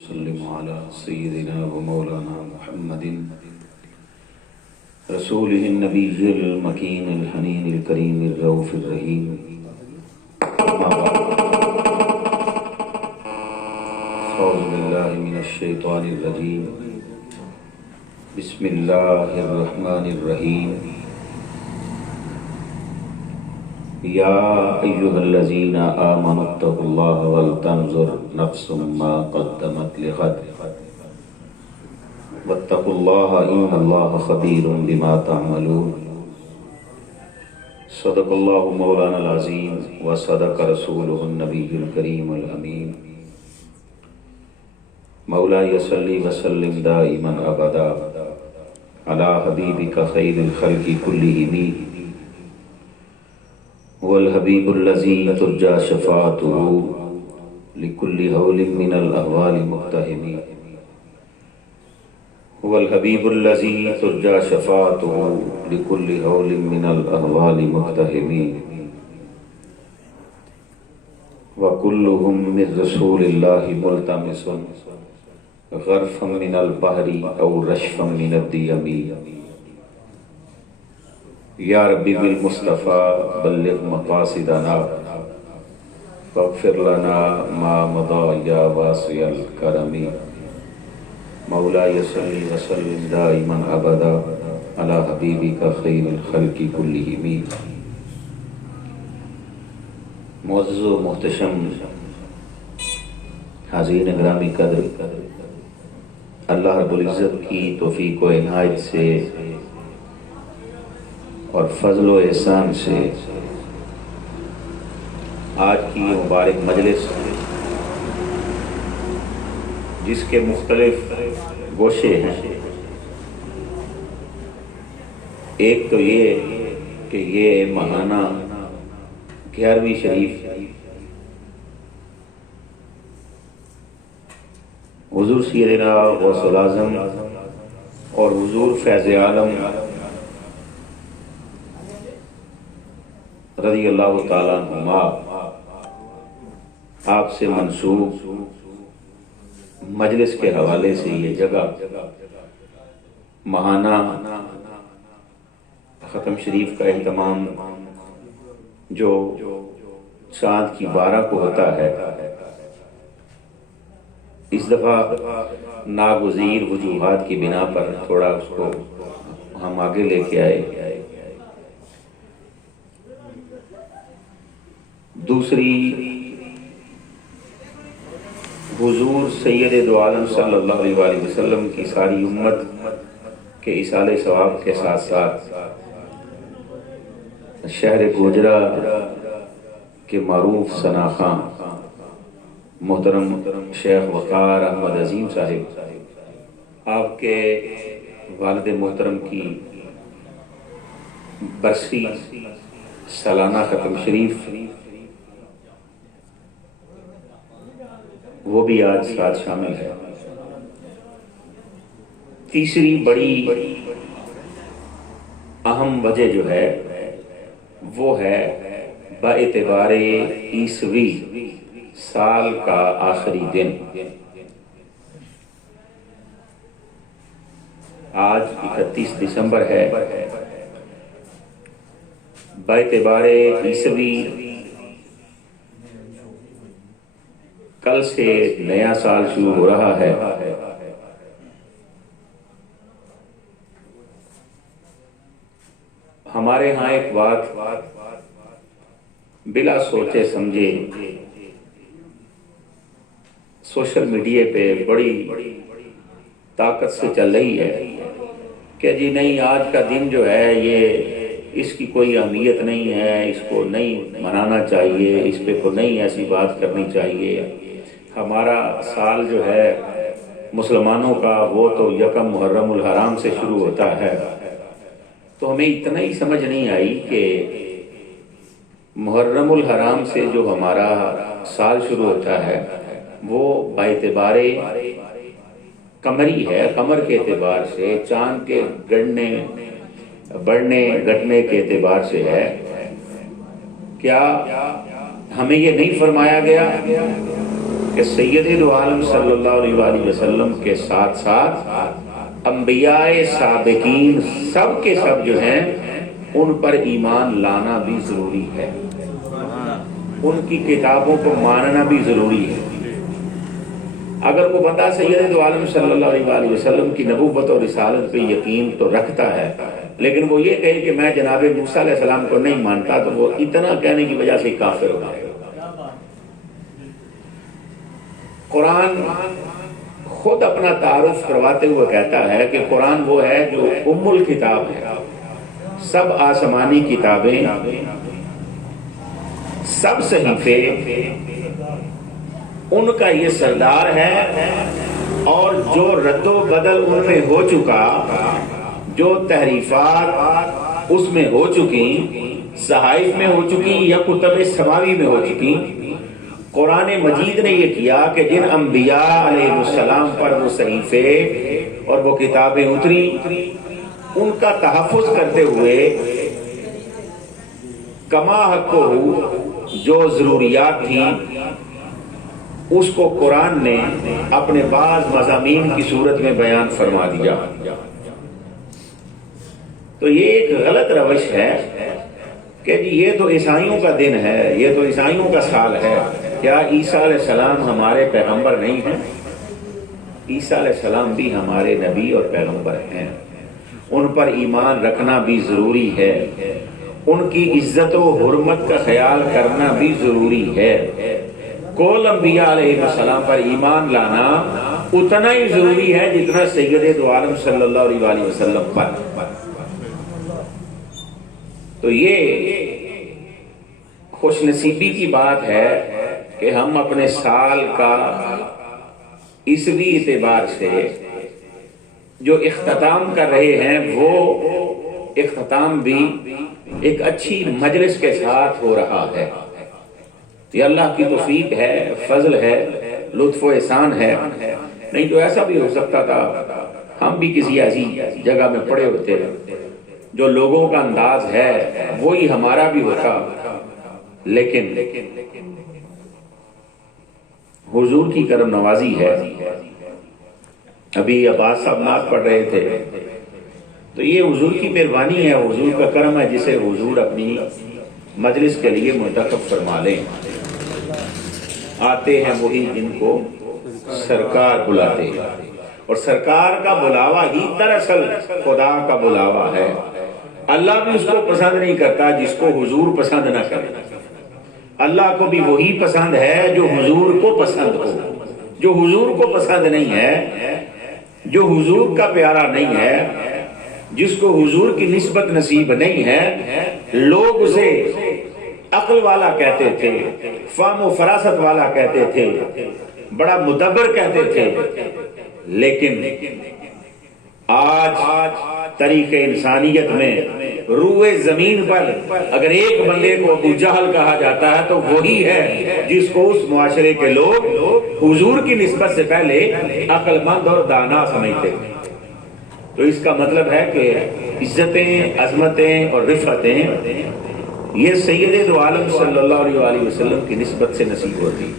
وسلم على سيدنا ومولانا محمد رسوله النبي المكين الحنين الكريم الرؤوف الرحيم. أما بعد، أعوذ بالله من الشيطان الرجيم. بسم الله الرحمن الرحيم. يا أيها الذين آمنوا اتقوا الله ولتنظر نفس ما قدمت لغد واتقوا الله إن الله خبير بما تعملون. صدق الله مولانا العظيم وصدق رسوله النبي الكريم الأمين. مولاي صل وسلم دائما أبدا على حبيبك خير الخلق كلهم هو الحبيب الذي ترجى شفاعته لكل هول من الأهوال مقتحم. هو الحبيب الذي ترجى شفاعته لكل هول من الأهوال مقتحم. وكلهم من رسول الله ملتمس غرفا من البحر أو رشفا من الديم. یا ربی بالمصطفیٰ بلغ مقاصدنا فاغفر لنا ما مضى یا واسع الکرم. مولاي صل وسلم دائما ابدا على حبیبک خیر الخلق كلهم. معزز و محتشم حاضرین گرامی قدر، اللہ رب العزت کی توفیق و عنایت سے اور فضل و احسان سے آج کی یہ مبارک مجلس، جس کے مختلف گوشے ہیں، ایک تو یہ کہ یہ ماہانہ 11ویں شریف حضور سیدنا غوث العظم اور حضور فیض عالم رضی اللہ تعالیٰ عنہما آپ سے منسوب مجلس کے حوالے سے یہ جگہ ماہانہ ختم شریف کا اہتمام جو چاند کی 12 کو ہوتا ہے، اس دفعہ ناگزیر وجوہات کی بنا پر تھوڑا اس کو ہم آگے لے کے آئے. دوسری، حضور سید دو عالم صلی اللہ علیہ وآلہ وسلم کی ساری امت کے اصالِ ثواب کے ساتھ ساتھ شہر گوجرہ کے معروف ثناخواں محترم شیخ وقار احمد عظیم صاحب، آپ کے والد محترم کی برسی سالانہ ختم شریف، وہ بھی آج ساتھ شامل ہے. تیسری بڑی اہم وجہ جو ہے وہ ہے باعتبار عیسوی سال کا آخری دن. آج 31 دسمبر ہے. باعتبار عیسوی کل سے نیا سال شروع ہو رہا ہے. ہمارے ہاں ایک بات بلا سوچے سمجھے سوشل میڈیا پہ بڑی طاقت سے چل رہی ہے کہ جی نہیں، آج کا دن جو ہے یہ اس کی کوئی اہمیت نہیں ہے، اس کو نہیں منانا چاہیے، اس پہ کو نہیں ایسی بات کرنی چاہیے. ہمارا سال جو ہے مسلمانوں کا وہ تو یکم محرم الحرام سے شروع ہوتا ہے. تو ہمیں اتنا ہی سمجھ نہیں آئی کہ محرم الحرام سے جو ہمارا سال شروع ہوتا ہے وہ باعتبار قمری ہے، قمر کے اعتبار سے، چاند کے بڑھنے گھٹنے کے اعتبار سے ہے. کیا ہمیں یہ نہیں فرمایا گیا کہ سید دو عالم صلی اللہ علیہ وآلہ وسلم کے ساتھ ساتھ انبیاء سابقین سب کے سب جو ہیں ان پر ایمان لانا بھی ضروری ہے، ان کی کتابوں کو ماننا بھی ضروری ہے۔ اگر وہ بندہ سید دو عالم صلی اللہ علیہ وآلہ وسلم کی نبوت اور رسالت پہ یقین تو رکھتا ہے، لیکن وہ یہ کہے کہ میں جناب موسیٰ علیہ السلام کو نہیں مانتا، تو وہ اتنا کہنے کی وجہ سے کافر ہوگا۔ قرآن خود اپنا تعارف کرواتے ہوئے کہتا ہے کہ قرآن وہ ہے جو ام الکتاب ہے، سب آسمانی کتابیں، سب صحیفے ان کا یہ سردار ہے، اور جو رد و بدل ان میں ہو چکا، جو تحریفات اس میں ہو چکی، صحائف میں ہو چکی یا کتب سماوی میں ہو چکی، قرآن مجید نے یہ کیا کہ جن انبیاء علیہ السلام پر وہ صحیفے اور وہ کتابیں اتری، ان کا تحفظ کرتے ہوئے کما حق ہو جو ضروریات تھیں اس کو قرآن نے اپنے بعض مضامین کی صورت میں بیان فرما دیا۔ تو یہ ایک غلط روش ہے کہ جی یہ تو عیسائیوں کا دن ہے، یہ تو عیسائیوں کا سال ہے، کیا عیسیٰ علیہ السلام ہمارے پیغمبر نہیں ہیں؟ عیسیٰ علیہ السلام بھی ہمارے نبی اور پیغمبر ہیں، ان پر ایمان رکھنا بھی ضروری ہے، ان کی عزت و حرمت کا خیال کرنا بھی ضروری ہے۔ کل انبیاء علیہ السلام پر ایمان لانا اتنا ہی ضروری ہے جتنا سید دو عالم صلی اللہ علیہ وآلہ وسلم پر۔ تو یہ خوش نصیبی کی بات ہے کہ ہم اپنے سال کا عیسوی اعتبار سے جو اختتام کر رہے ہیں وہ اختتام بھی ایک اچھی مجلس کے ساتھ ہو رہا ہے۔ یہ اللہ کی توفیق ہے، فضل ہے، لطف و احسان ہے، نہیں تو ایسا بھی ہو سکتا تھا ہم بھی کسی ایسی جگہ میں پڑے ہوتے جو لوگوں کا انداز ہے وہی ہمارا بھی ہوتا، لیکن حضور کی کرم نوازی ہے۔ ابھی عباس صاحب نعت پڑھ رہے تھے تو یہ حضور کی مہربانی ہے، حضور کا کرم ہے جسے حضور اپنی مجلس کے لیے منتخب فرما لیں۔ آتے ہیں وہی جن کو سرکار بلاتے ہیں، اور سرکار کا بلاوا ہی دراصل خدا کا بلاوا ہے۔ اللہ بھی اس کو پسند نہیں کرتا جس کو حضور پسند نہ کرے، اللہ کو بھی وہی پسند ہے جو حضور کو پسند ہو۔ جو حضور کو پسند نہیں ہے، جو حضور کا پیارا نہیں ہے، جس کو حضور کی نسبت نصیب نہیں ہے، لوگ اسے عقل والا کہتے تھے، فہم و فراست والا کہتے تھے، بڑا مدبر کہتے تھے، لیکن آج تاریخ انسانیت میں روئے زمین پر اگر ایک بندے کو ابو جہل کہا جاتا ہے تو وہی ہے جس کو اس معاشرے کے لوگ حضور کی نسبت سے پہلے عقل مند اور دانا سمجھتے تھے۔ تو اس کا مطلب ہے کہ عزتیں، عظمتیں اور رفعتیں یہ سید دو عالم صلی اللہ علیہ وآلہ وسلم کی نسبت سے نصیب ہوتی،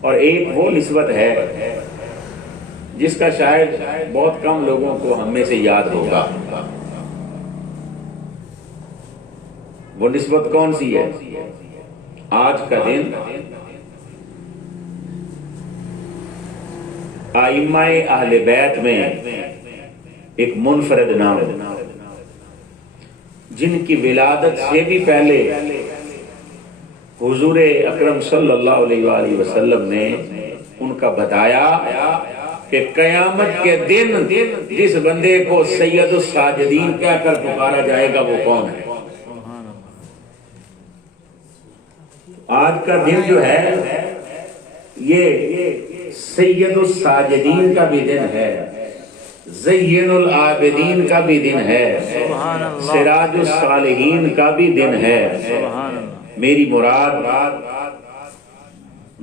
اور ایک وہ نسبت ہے جس کا شاید بہت کم لوگوں کو ہم میں سے یاد ہوگا۔ وہ نسبت کون سی ہے؟ آج کا دن ائمہ اہل بیت میں ایک منفرد نام جن کی ولادت سے بھی پہلے حضور اکرم صلی اللہ علیہ وآلہ وسلم نے ان کا بتایا کہ قیامت کے دن جس بندے کو سید الساجدین کہہ کر پکارا جائے گا وہ کون ہے؟ آج کا دن جو ہے یہ سید الساجدین کا بھی دن ہے، زین العابدین کا بھی دن ہے، سراج الصالحین کا بھی دن ہے۔ میری مراد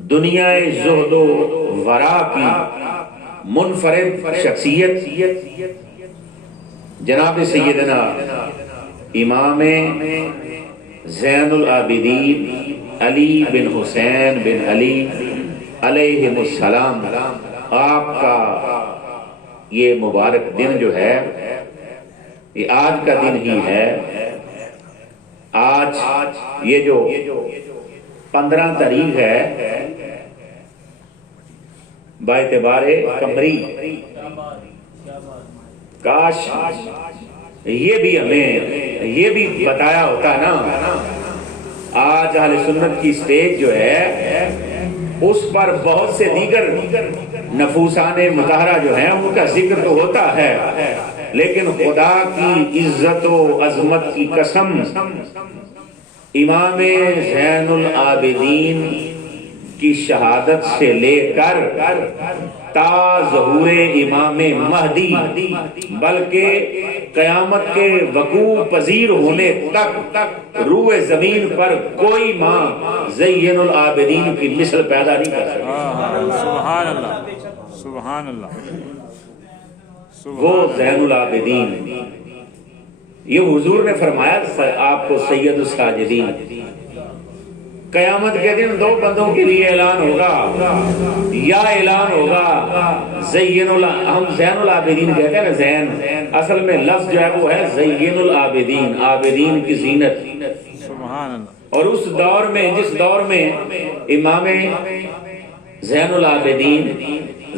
دنیا زہد و ورا کی منفرد شخصیت جناب سیدنا امام زین العابدین علی بن حسین بن علی علیہم السلام، آپ کا یہ مبارک دن جو ہے یہ آج کا دن ہی ہے۔ آج یہ جو 15 تاریخ ہے باعتبار قمری، کاش یہ بھی ہمیں یہ بھی بتایا ہوتا نا۔ آج اہل سنت کی سٹیج جو ہے اس پر بہت سے دیگر نفوسان مطہرہ جو ہیں ان کا ذکر تو ہوتا ہے، لیکن خدا کی عزت و عظمت کی قسم، امام زین العابدین کی شہادت سے لے کر تا ظہور امام مہدی، بلکہ قیامت کے وقوع پذیر ہونے تک روح زمین پر کوئی ماں زین العابدین کی مثل پیدا نہیں کر سکتی۔ سبحان اللہ، سبحان اللہ، وہ زین العابدین، یہ حضور نے فرمایا آپ کو سید الساجدین۔ قیامت کے دن دو بندوں کے لیے اعلان ہوگا، یا اعلان ہوگا ہم زین العابدین کہتے ہیں نا، زین اصل میں لفظ جو ہے وہ ہے زین العابدین، عابدین کی زینت۔ سبحان اللہ۔ اور اس دور میں، جس دور میں امام زین العابدین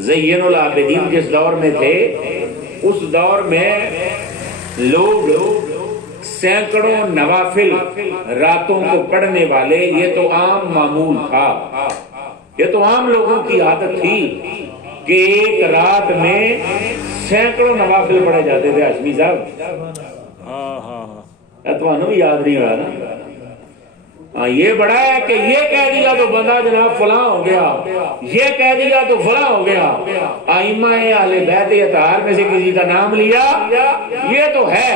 زین العابدین جس دور میں تھے، اس دور میں لوگ سینکڑوں نوافل راتوں کو پڑھنے والے، یہ تو عام معمول تھا، یہ تو عام لوگوں کی عادت تھی کہ ایک رات میں سینکڑوں نوافل پڑھے جاتے تھے۔ ہاشمی صاحب تمہیں بھی یاد نہیں ہوا نا؟ یہ بڑا ہے کہ یہ کہہ دیا تو بندہ جناب فلاں ہو گیا، یہ کہہ دیا تو فلاں ہو گیا، ائمہ اہل بیت اطہار میں سے کسی کا نام لیا، یہ تو ہے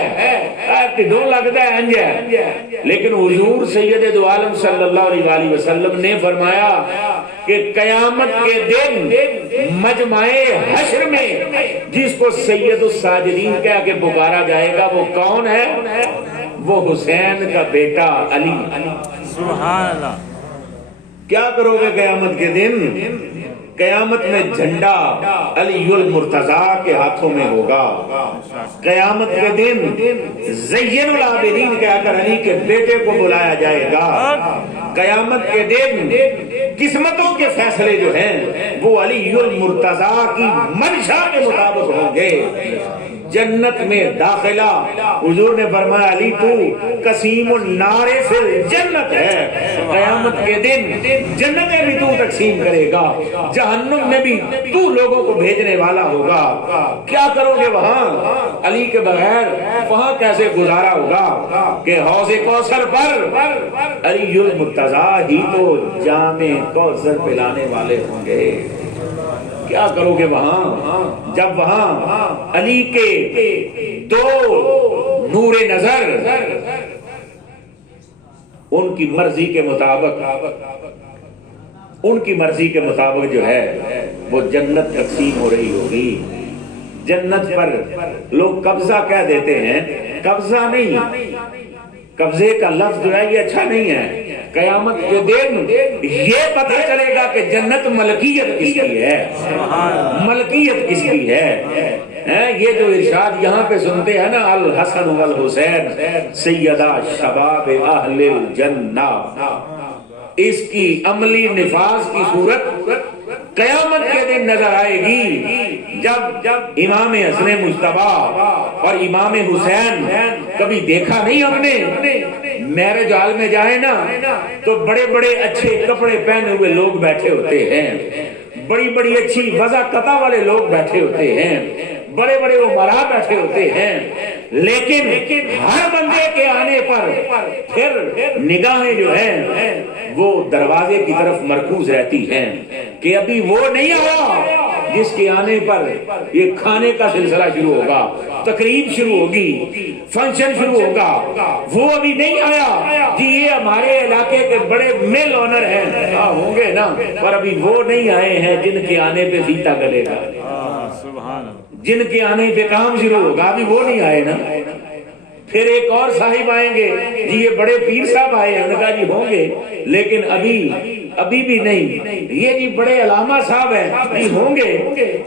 ڈھول لگتا ہے انج ہے۔ لیکن حضور سید دو عالم صلی اللہ علیہ وسلم نے فرمایا کہ قیامت کے دن مجمع حشر میں جس کو سید الساجدین کہہ کے پکارا جائے گا وہ کون ہے؟ وہ حسین کا بیٹا علی۔ سبحان اللہ۔ کیا کرو گے قیامت کے دن؟ قیامت میں جھنڈا علی المرتضیٰ کے ہاتھوں میں ہوگا۔ قیامت کے دن زین العابدین کہہ کر علی کے بیٹے کو بلایا جائے گا۔ قیامت کے دن قسمتوں کے فیصلے جو ہیں وہ علی المرتضیٰ کی منشا کے مطابق ہوں گے۔ جنت میں داخلہ، حضور نے فرمایا علی تو قسیم النار فی الجنت ہے، قیامت کے دن جنتیں بھی تو تقسیم کرے گا، جہنم میں بھی تو لوگوں کو بھیجنے والا ہوگا۔ کیا کرو گے وہاں؟ علی کے بغیر وہاں کیسے گزارا ہوگا کہ حوض کوثر پر علی المرتضیٰ ہی تو جام کوثر پلانے والے ہوں گے۔ کیا کرو گے وہاں جب وہاں علی کے دو نور نظر ان کی مرضی کے مطابق جو ہے وہ جنت تقسیم ہو رہی ہوگی۔ جنت پر لوگ قبضہ کہہ دیتے ہیں، قبضہ نہیں، قبضے کا لفظ جو ہے یہ اچھا نہیں ہے۔ قیامت کے دن یہ پتہ چلے گا کہ جنت ملکیت کس کی ہے، ملکیت کس کی ہے۔ یہ جو ارشاد یہاں پہ سنتے ہیں نا، الحسن والحسین سیدہ شباب اہل الجنہ، اس کی عملی نفاذ کی صورت قیامت کے دن نظر آئے گی، جب امام حسن مجتبیٰ اور امام حسین، کبھی دیکھا نہیں ہم نے، میرج ہال میں جائیں نا تو بڑے بڑے اچھے کپڑے پہنے ہوئے لوگ بیٹھے ہوتے ہیں، بڑی بڑی اچھی وضاقتہ والے لوگ بیٹھے ہوتے ہیں، بڑے بڑے امراء بیٹھے ہوتے ہیں، لیکن ہر بندے کے آنے پر پھر نگاہیں جو ہیں وہ دروازے کی طرف مرکوز رہتی ہیں کہ ابھی وہ نہیں آیا جس کے آنے پر یہ کھانے کا سلسلہ شروع ہوگا، تقریب شروع ہوگی، فنکشن شروع ہوگا، وہ ابھی نہیں آیا جی یہ ہمارے علاقے کے بڑے میل آنر ہیں، ہوں گے نا، پر ابھی وہ نہیں آئے ہیں جن کے آنے پہ فیتا گلے گا، جن کے آنے پہ کام شروع ہوگا، ابھی وہ نہیں آئے نا۔ پھر ایک اور صاحب آئیں گے جی یہ بڑے پیر صاحب آئے ہیں، انہوں نے کہا جی ہوں گے، لیکن ابھی ابھی بھی نہیں. یہ جی بڑے علامہ صاحب ہیں جی ہوں گے.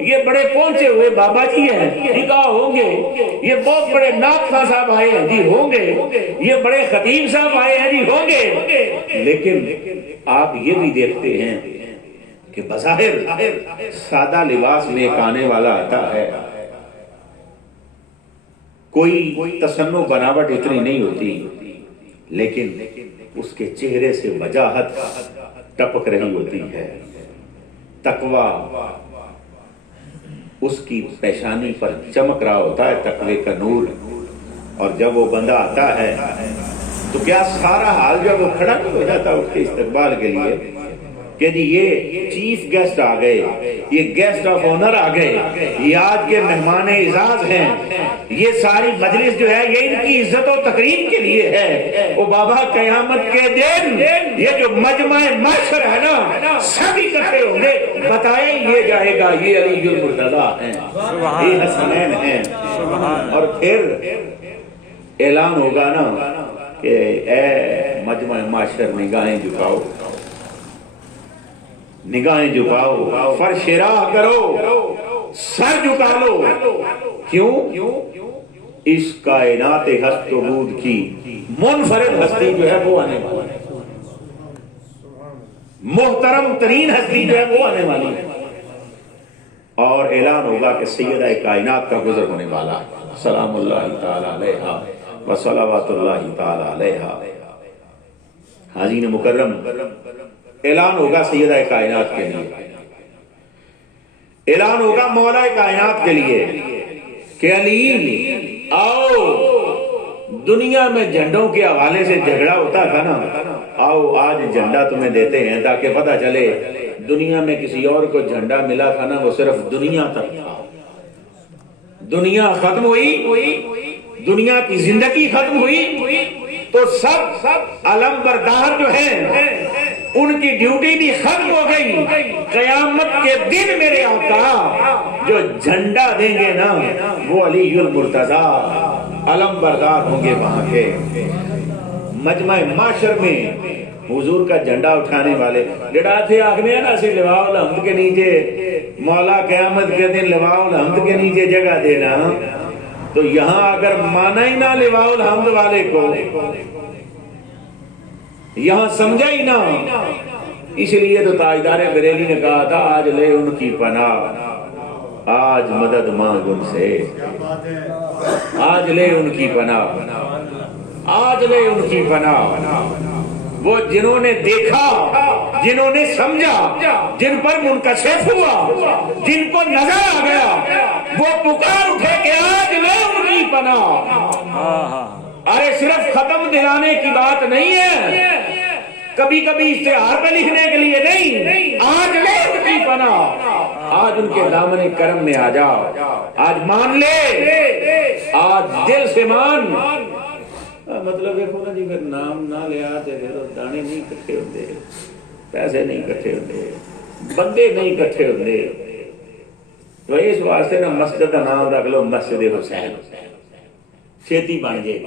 یہ بڑے پہنچے ہوئے بابا جی ہیں نکاح ہوں گے. یہ بہت بڑے ناط خواہ صاحب آئے ہیں جی ہوں گے. یہ بڑے خطیب صاحب آئے ہیں جی ہوں گے. لیکن آپ یہ بھی دیکھتے ہیں کہ بظاہر سادہ لباس میں ایک آنے والا آتا ہے, کوئی تصنع بناوٹ اتنی نہیں ہوتی, لیکن اس کے چہرے سے وجاہت ٹپک رہی ہوتی ہے, تقوی اس کی پیشانی پر چمک رہا ہوتا ہے, تقوی کا نور. اور جب وہ بندہ آتا ہے تو کیا سارا حال جب وہ کھڑا نہیں ہو جاتا اس کے استقبال کے لیے کہ جی یہ چیف گیسٹ آ گئے, یہ گیسٹ آف آنر آ گئے, یہ آج کے مہمان اعزاز ہیں, یہ ساری مجلس جو ہے یہ ان کی عزت و تکریم کے لیے ہے. وہ بابا قیامت کے دن یہ جو مجمع محشر ہے نا سب اکٹھے ہوں گے, بتایا یہ جائے گا یہ علی المرتضیٰ ہیں, یہ حسنین ہیں. اور پھر اعلان ہوگا نا کہ اے مجمع محشر نگاہیں جھکاؤ, نگاہیں جھکاؤ, فرش راہ کرو, سر جھکا لو. کیوں؟ اس کائنات ہست و بود کی منفرد ہستی جو ہے وہ آنے والی ہے, محترم ترین ہستی جو ہے وہ آنے والی ہے. اور اعلان ہوگا کہ سیدہ کائنات کا گزر ہونے والا ہے, سلام اللہ تعالی علیہا و صلوات اللہ تعالی علیہا. حاضرین مکرم, اعلان ہوگا سیدہ کائنات کے لیے, اعلان ہوگا مولا کائنات کے لیے کہ علی آؤ. دنیا میں جھنڈوں کے حوالے سے جھگڑا ہوتا تھا نا, آؤ آج جھنڈا تمہیں دیتے ہیں تاکہ پتہ چلے دنیا میں کسی اور کو جھنڈا ملا تھا نا وہ صرف دنیا تک تھا. دنیا ختم ہوئی, دنیا کی زندگی ختم ہوئی تو سب علم بردار جو ہیں ان کی ڈیوٹی بھی ختم ہو گئی. قیامت کے دن میرے آقا جو جھنڈا دیں گے نا وہ علی المرتضیٰ علم بردار ہوں گے. وہاں کے مجمع محشر میں حضور کا جھنڈا اٹھانے والے جڑا تھے آخنے نا سی لواء الحمد کے نیچے, مولا قیامت کے دن لواء الحمد کے نیچے جگہ دینا, تو یہاں اگر مانا ہی نہ لواء الحمد والے کو, یہاں سمجھا ہی نہ, اس لیے تو تاجدار بریلی نے کہا تھا آج لے ان کی پناہ, آج مدد مانگ ان سے, آج لے ان کی پناہ, آج لے ان کی پناہ. وہ جنہوں نے دیکھا, جنہوں نے سمجھا, جن پر منکشف ہوا, جن کو نظر آ گیا, وہ پکار اٹھے کہ آج لے ان کی پناہ. ارے صرف ختم دلانے کی بات نہیں ہے, کبھی کبھی اشتہار پہ لکھنے کے لیے نہیں, آج لے ان کی پناہ, آج ان کے دامن کرم میں آ جا, آج مان لے, آج دل سے مان. مطلب یہ نا جی اگر نام نہ لیا تو پھر دانے نہیں اکٹھے ہوتے, پیسے نہیں اکٹھے ہوتے, بندے نہیں اکٹھے ہوتے. تو اس واسطے نا مسجد کا نام رکھ لو مسجد حسین, چھیتی بن جائے.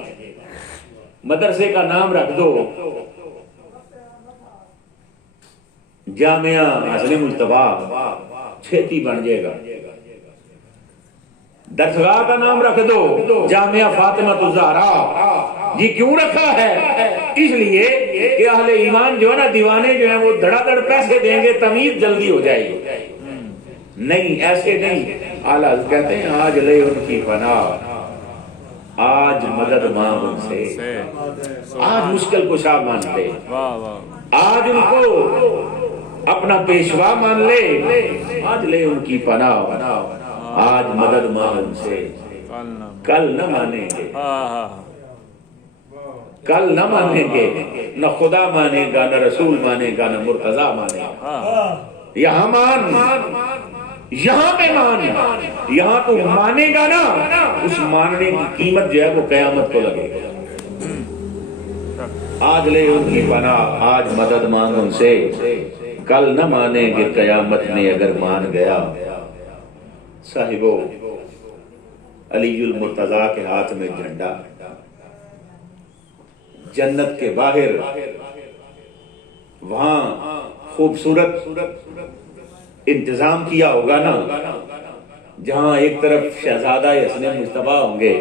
مدرسے کا نام رکھ دو جامعہ حسن مجتبیٰ, چھیتی بن جائے گا. درسگاہ کا نام رکھ دو جامعہ فاطمہ الزہرا. جی کیوں رکھا ہے؟ اس لیے کہ اہل ایمان جو ہے نا دیوانے جو ہیں وہ دھڑا دھڑ پیسے دیں گے, تمیز جلدی ہو جائے گی. نہیں ایسے نہیں, اعلیٰ کہتے ہیں آج لے ان کی پناہ, آج مدد مانگ ان سے, آج مشکل کشا مان لے, آج ان کو اپنا پیشوا مان لے, آج لے ان کی پناہ, آج مدد مانگ ان سے. کل نہ مانیں گے, کل نہ مانیں گے, نہ خدا مانے گا, نہ رسول مانے گا, نہ مرتضیٰ مانے گا. یہاں مان, یہاں پہ مان, یہاں تو مانے گا نا, اس ماننے کی قیمت جو ہے وہ قیامت کو لگے گا. آج لے ان کی پناہ, آج مدد مانگ ان سے, کل نہ مانیں گے قیامت میں اگر مان گیا. صاحبو علی المرتضیٰ کے ہاتھ میں جھنڈا, جنت کے باہر وہاں خوبصورت انتظام کیا ہوگا نا، جہاں ایک طرف شہزادہ حسن مصطفیٰ ہوں گے،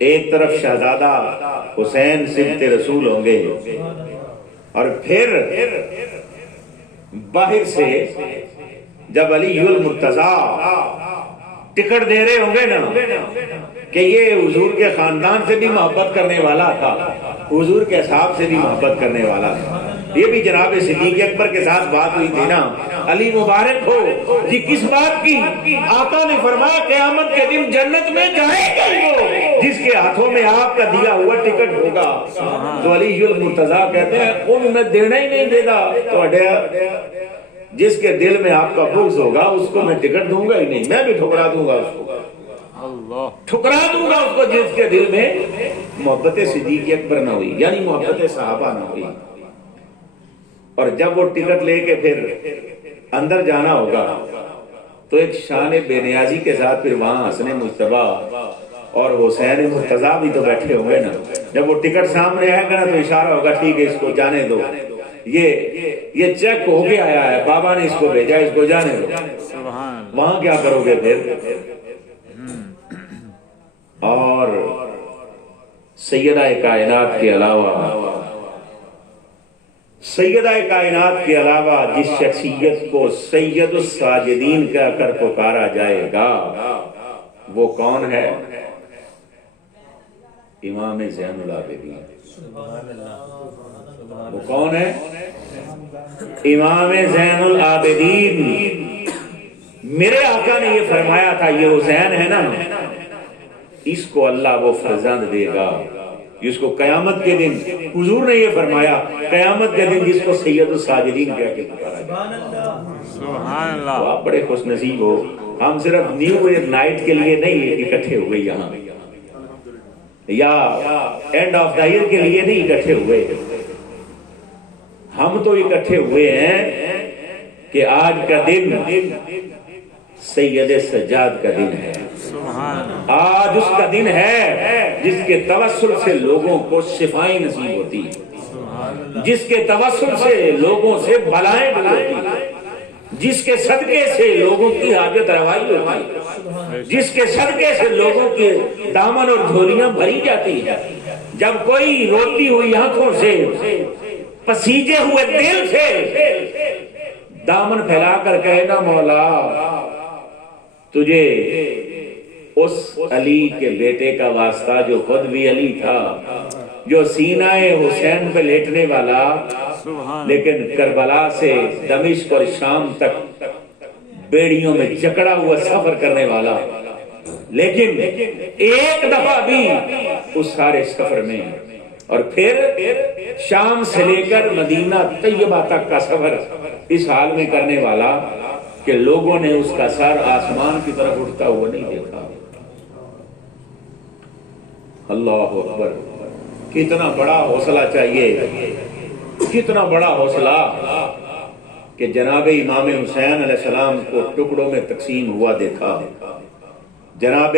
ایک طرف شہزادہ حسین سبط رسول ہوں گے، اور پھر باہر سے جب علی المرتضیٰ ٹکٹ دے رہے ہوں گے نا کہ یہ حضور کے خاندان سے بھی محبت کرنے والا تھا، حضور کے اصحاب سے بھی محبت کرنے والا تھا، یہ بھی جناب صدیق اکبر کے ساتھ بات ہوئی تھی نا، علی مبارک ہو جی کس بات کی؟ آقا نے فرمایا قیامت کے دن جنت میں جائے گا وہ جس کے ہاتھوں میں آپ کا دیا ہوا ٹکٹ ہوگا۔ تو علی المرتضیٰ کہتے ہیں ان میں دینا ہی نہیں دیتا، تو جس کے دل میں آپ کا بغض ہوگا اس کو میں ٹکٹ دوں گا ہی نہیں، میں بھی ٹھکرا دوں گا اس کو، ٹھکرا دوں گا اس کو جس کے دل میں محبت صدیق اکبر نہ ہوئی، یعنی محبت صحابہ نہ ہوئی۔ اور جب وہ ٹکٹ لے کے پھر اندر جانا ہوگا تو ایک شان بے نیازی کے ساتھ پھر وہاں حسن مصطفیٰ اور حسین مرتضیٰ بھی تو بیٹھے ہوں گے نا، جب وہ ٹکٹ سامنے آئے گا نا تو اشارہ ہوگا ٹھیک ہے اس کو جانے دو، یہ چیک ہو کے آیا ہے، بابا نے اس کو بھیجا، اس کو جانے دو۔ وہاں کیا کرو گے پھر؟ اور سیدہ کائنات کے علاوہ جس شخصیت کو سید الساجدین کہہ کر پکارا جائے گا وہ کون ہے؟ امام زین العابدین۔ وہ کون ہے؟ امام زین العابدین۔ میرے آقا نے یہ فرمایا تھا یہ حسین ہے نا، اس کو اللہ وہ فرزند دے گا جس کو قیامت کے دن، حضور نے یہ فرمایا قیامت کے دن جس کو سید الساجدین کہہ کے پکارا جائے۔ سبحان اللہ۔ آپ بڑے خوش نصیب ہو، ہم صرف نیو ایئر نائٹ کے لیے نہیں اکٹھے ہوئے یہاں، یا اینڈ آف دا ایئر کے لیے نہیں اکٹھے ہوئے، ہم تو اکٹھے ہوئے ہیں کہ آج کا دن سید سجاد کا دن ہے، آج اس کا دن ہے جس کے توسل سے لوگوں کو شفائیں نصیب ہوتی، جس کے توسل سے لوگوں سے بلائیں دور ہوتی، جس کے صدقے سے لوگوں کی حاجت روائی ہوتی، جس کے صدقے سے لوگوں کے دامن اور جھولیاں بھری جاتی ہیں۔ جب کوئی روتی ہوئی آنکھوں سے، پسیجے ہوئے دل سے دامن پھیلا کر کہے نا مولا تجھے اس علی کے بیٹے کا واسطہ جو خود بھی علی تھا، جو سینہ حسین پہ لیٹنے والا، لیکن کربلا سے دمشق اور شام تک بیڑیوں میں جکڑا ہوا سفر کرنے والا، لیکن ایک دفعہ بھی اس سارے سفر میں، اور پھر شام سے لے کر مدینہ طیبہ تک کا سفر اس حال میں کرنے والا کہ لوگوں نے اس کا سر آسمان کی طرف اٹھتا ہوا نہیں دیکھا۔ اللہ اکبر! کتنا بڑا حوصلہ چاہیے، کتنا بڑا حوصلہ کہ جناب امام حسین علیہ السلام کو ٹکڑوں میں تقسیم ہوا دیکھا، جناب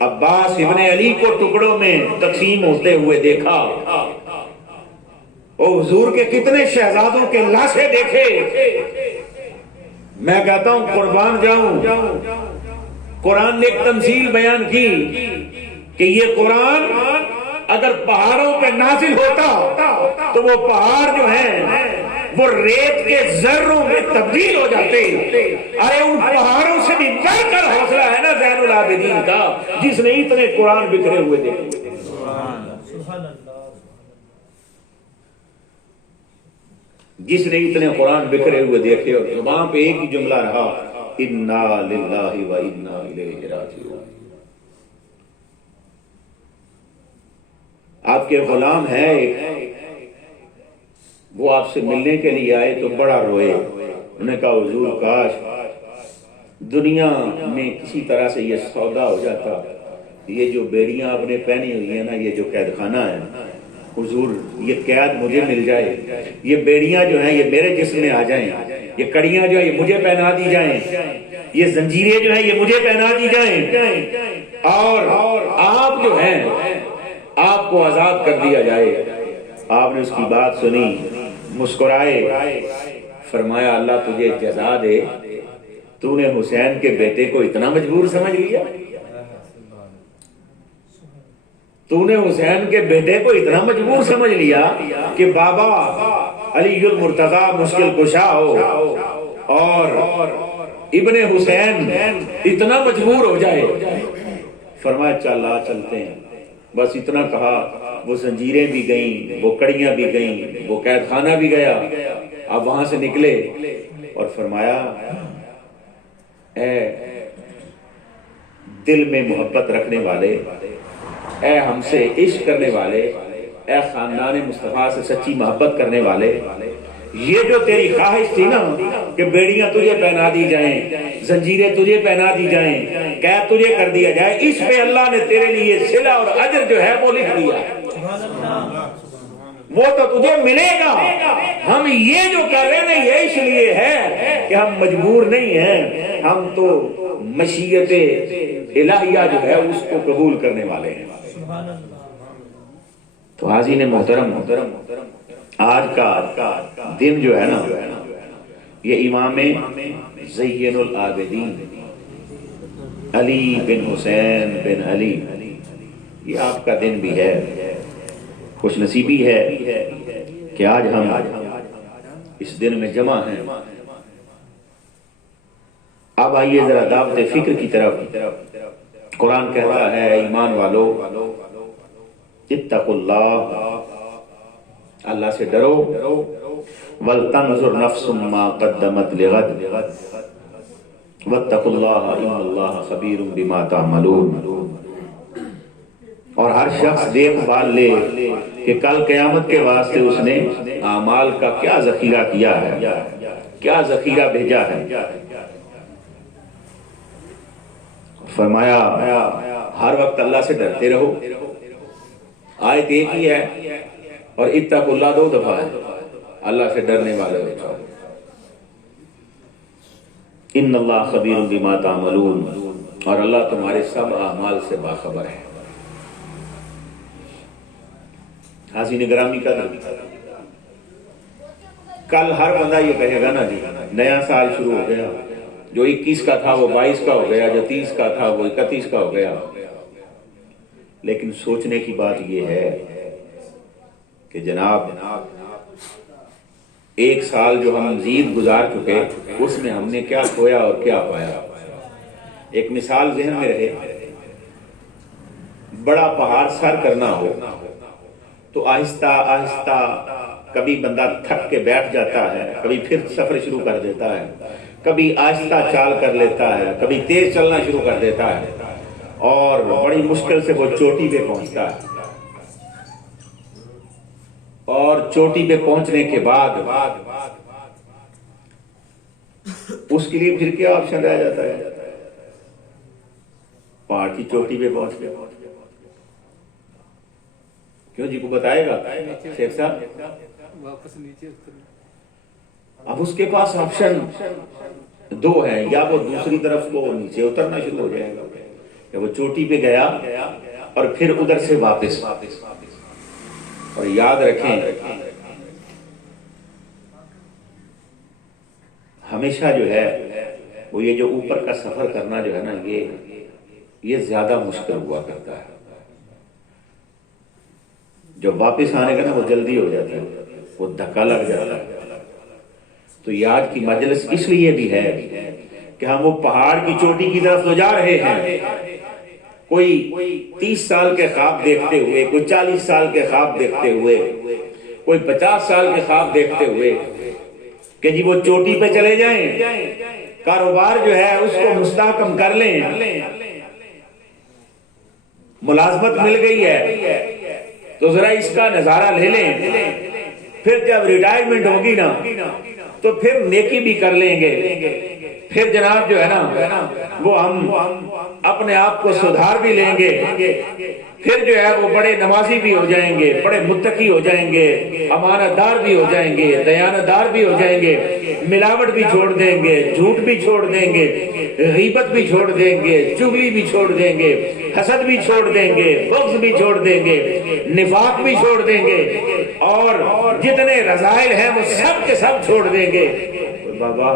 عباس ابن علی کو ٹکڑوں میں تقسیم ہوتے ہوئے دیکھا، اور حضور کے کتنے شہزادوں کے لاشیں دیکھے۔ میں کہتا ہوں قربان جاؤں، قرآن نے ایک تمثیل بیان کی کہ یہ قرآن اگر پہاڑوں پہ نازل ہوتا تو وہ پہاڑ جو ہیں وہ ریت کے ذروں میں تبدیل ہو جاتے۔ ارے ان پہاڑوں سے بھی بڑھ کر حوصلہ ہے نا زین العابدین کا، جس نے اتنے قرآن بکھرے ہوئے دیکھے۔ جس نے اتنے قرآن بکھرے ہوئے دیکھے، اور زبان پہ ایک ہی جملہ رہا، انا للہ و انا الیہ راجعون۔ آپ کے غلام ہیں، وہ آپ سے ملنے کے لیے آئے تو بڑا روئے، انہوں نے کہا حضور کاش دنیا میں کسی طرح سے یہ سودا ہو جاتا، یہ جو بیڑیاں آپ نے پہنی ہوئی ہیں نا، یہ جو قید خانہ ہے حضور، یہ قید مجھے مل جائے، یہ بیڑیاں جو ہیں یہ میرے جسم میں آ جائیں، یہ کڑیاں جو ہیں یہ مجھے پہنا دی جائیں، یہ زنجیریں جو ہیں یہ مجھے پہنا دی جائیں، اور آپ جو ہیں آپ کو آزاد کر دیا جائے۔ آپ نے اس کی بات سنی، مسکرائے، فرمایا اللہ تجھے جزا دے، تو نے حسین کے بیٹے کو اتنا مجبور سمجھ لیا، تو نے حسین کے بیٹے کو اتنا مجبور سمجھ لیا کہ بابا علی المرتضی مشکل کشا ہو اور ابن حسین اتنا مجبور ہو جائے۔ فرمایا چل آ چلتے ہیں، بس اتنا کہا، وہ زنجیریں بھی گئیں، وہ کڑیاں بھی گئیں، وہ قید خانہ بھی گیا۔ اب وہاں سے نکلے اور فرمایا اے دل میں محبت رکھنے والے، اے ہم سے عشق کرنے والے، اے خاندان مصطفیٰ سے سچی محبت کرنے والے، یہ جو تیری خواہش تھی نا کہ بیڑیاں تجھے پہنا دی جائیں، زنجیریں تجھے پہنا دی جائیں، قید تجھے کر دیا جائے، اس پہ اللہ نے تیرے لیے صلہ اور اجر جو ہے وہ لکھ دیا، وہ تو تجھے ملے گا۔ ہم یہ جو کر رہے ہیں یہ اس لیے ہے کہ ہم مجبور نہیں ہیں، ہم تو مشیت الہیہ جو ہے اس کو قبول کرنے والے ہیں۔ تو حاضرین محترم، آج کا دن جو ہے نا یہ امام زین العابدین علی بن حسین بن علی، یہ آپ کا دن بھی ہے۔ خوش نصیبی ہے کہ آج ہم اس دن میں جمع ہیں۔ اب آئیے ذرا دعوت فکر کی طرف۔ قرآن کہتا ہے ایمان والو اتقوا اللہ، اللہ سے ڈرو، وَلْتَنْظُرْ نَفْسٌ مَا قَدَّمَتْ لِغَدٍ وَاتَّقُوا اللَّهَ إِنَّ اللَّهَ خَبِيرٌ بِمَا تَعْمَلُونَ، اور ہر شخص دیکھ بھال لے کہ کل قیامت کے واسطے اس نے اعمال کا کیا ذخیرہ کیا ہے، کیا ذخیرہ بھیجا ہے۔ فرمایا ہر وقت اللہ سے ڈرتے رہو، آیت ایک ہی ہے، اور اتقوا اللہ 2 دفعہ ہے، اللہ سے ڈرنے والے ہو جاؤ۔ ان اللہ خبیر بما تعملون، اور اللہ تمہارے سب اعمال سے باخبر ہے۔ حاضرین گرامی کا دن، کل ہر بندہ یہ کہے گا نا جی نیا سال شروع ہو گیا، جو 21 کا تھا وہ 22 کا ہو گیا، جو 30 کا تھا وہ 31 کا ہو گیا۔ لیکن سوچنے کی بات یہ ہے کہ جناب ایک سال جو ہم مزید گزار چکے اس میں ہم نے کیا کھویا اور کیا پایا۔ ایک مثال ذہن میں رہے، بڑا پہاڑ سر کرنا ہو تو آہستہ آہستہ کبھی بندہ تھک کے بیٹھ جاتا ہے، کبھی پھر سفر شروع کر دیتا ہے، کبھی آہستہ چال کر لیتا ہے، کبھی تیز چلنا شروع کر دیتا ہے، اور بڑی مشکل سے وہ چوٹی پہ پہنچتا ہے، اور چوٹی پہ پہنچنے کے بعد اس کے لیے پھر کیا آپشن رہ جاتا ہے؟ پہاڑ کی چوٹی پہ پہنچ گیا، کیوں جی کو بتائے گا شیخ صاحب؟ واپس نیچے اب اس کے پاس آپشن 2 ہیں، یا وہ دوسری طرف کو نیچے اترنا شروع ہو جائے گا، یا وہ چوٹی پہ گیا اور پھر ادھر سے واپس۔ اور یاد رکھیں ہمیشہ جو ہے وہ یہ جو اوپر کا سفر کرنا جو ہے نا یہ زیادہ مشکل ہوا کرتا ہے، جو واپس آنے کا نا وہ جلدی ہو جاتا ہے، وہ دھکا لگ جاتا ہے۔ تو یہ آج کی مجلس اس لیے بھی ہے کہ ہم وہ پہاڑ کی چوٹی کی طرف تو جا رہے ہیں، کوئی 30 سال کے خواب دیکھتے ہوئے، کوئی 40 سال کے خواب دیکھتے ہوئے، کوئی 50 سال کے خواب دیکھتے ہوئے کہ جی وہ چوٹی پہ چلے جائیں، کاروبار جو ہے اس کو مستحکم کر لیں، ملازمت مل گئی ہے تو ذرا اس کا نظارہ لے لیں، پھر جب ریٹائرمنٹ ہوگی نا تو پھر نیکی بھی کر لیں گے، پھر جناب جو ہے نا وہ ہم اپنے آپ کو سدھار بھی لیں گے، پھر جو ہے وہ بڑے نمازی بھی ہو جائیں گے، بڑے متقی ہو جائیں گے، امانت دار بھی ہو جائیں گے، دیانت دار بھی ہو جائیں گے، ملاوٹ بھی چھوڑ دیں گے، جھوٹ بھی چھوڑ دیں گے، غیبت بھی چھوڑ دیں گے، چغلی بھی چھوڑ دیں گے، حسد بھی چھوڑ دیں گے، بغض بھی چھوڑ دیں گے، نفاق بھی چھوڑ دیں گے اور جتنے رذائل ہیں وہ سب کے سب چھوڑ دیں گے۔ بابا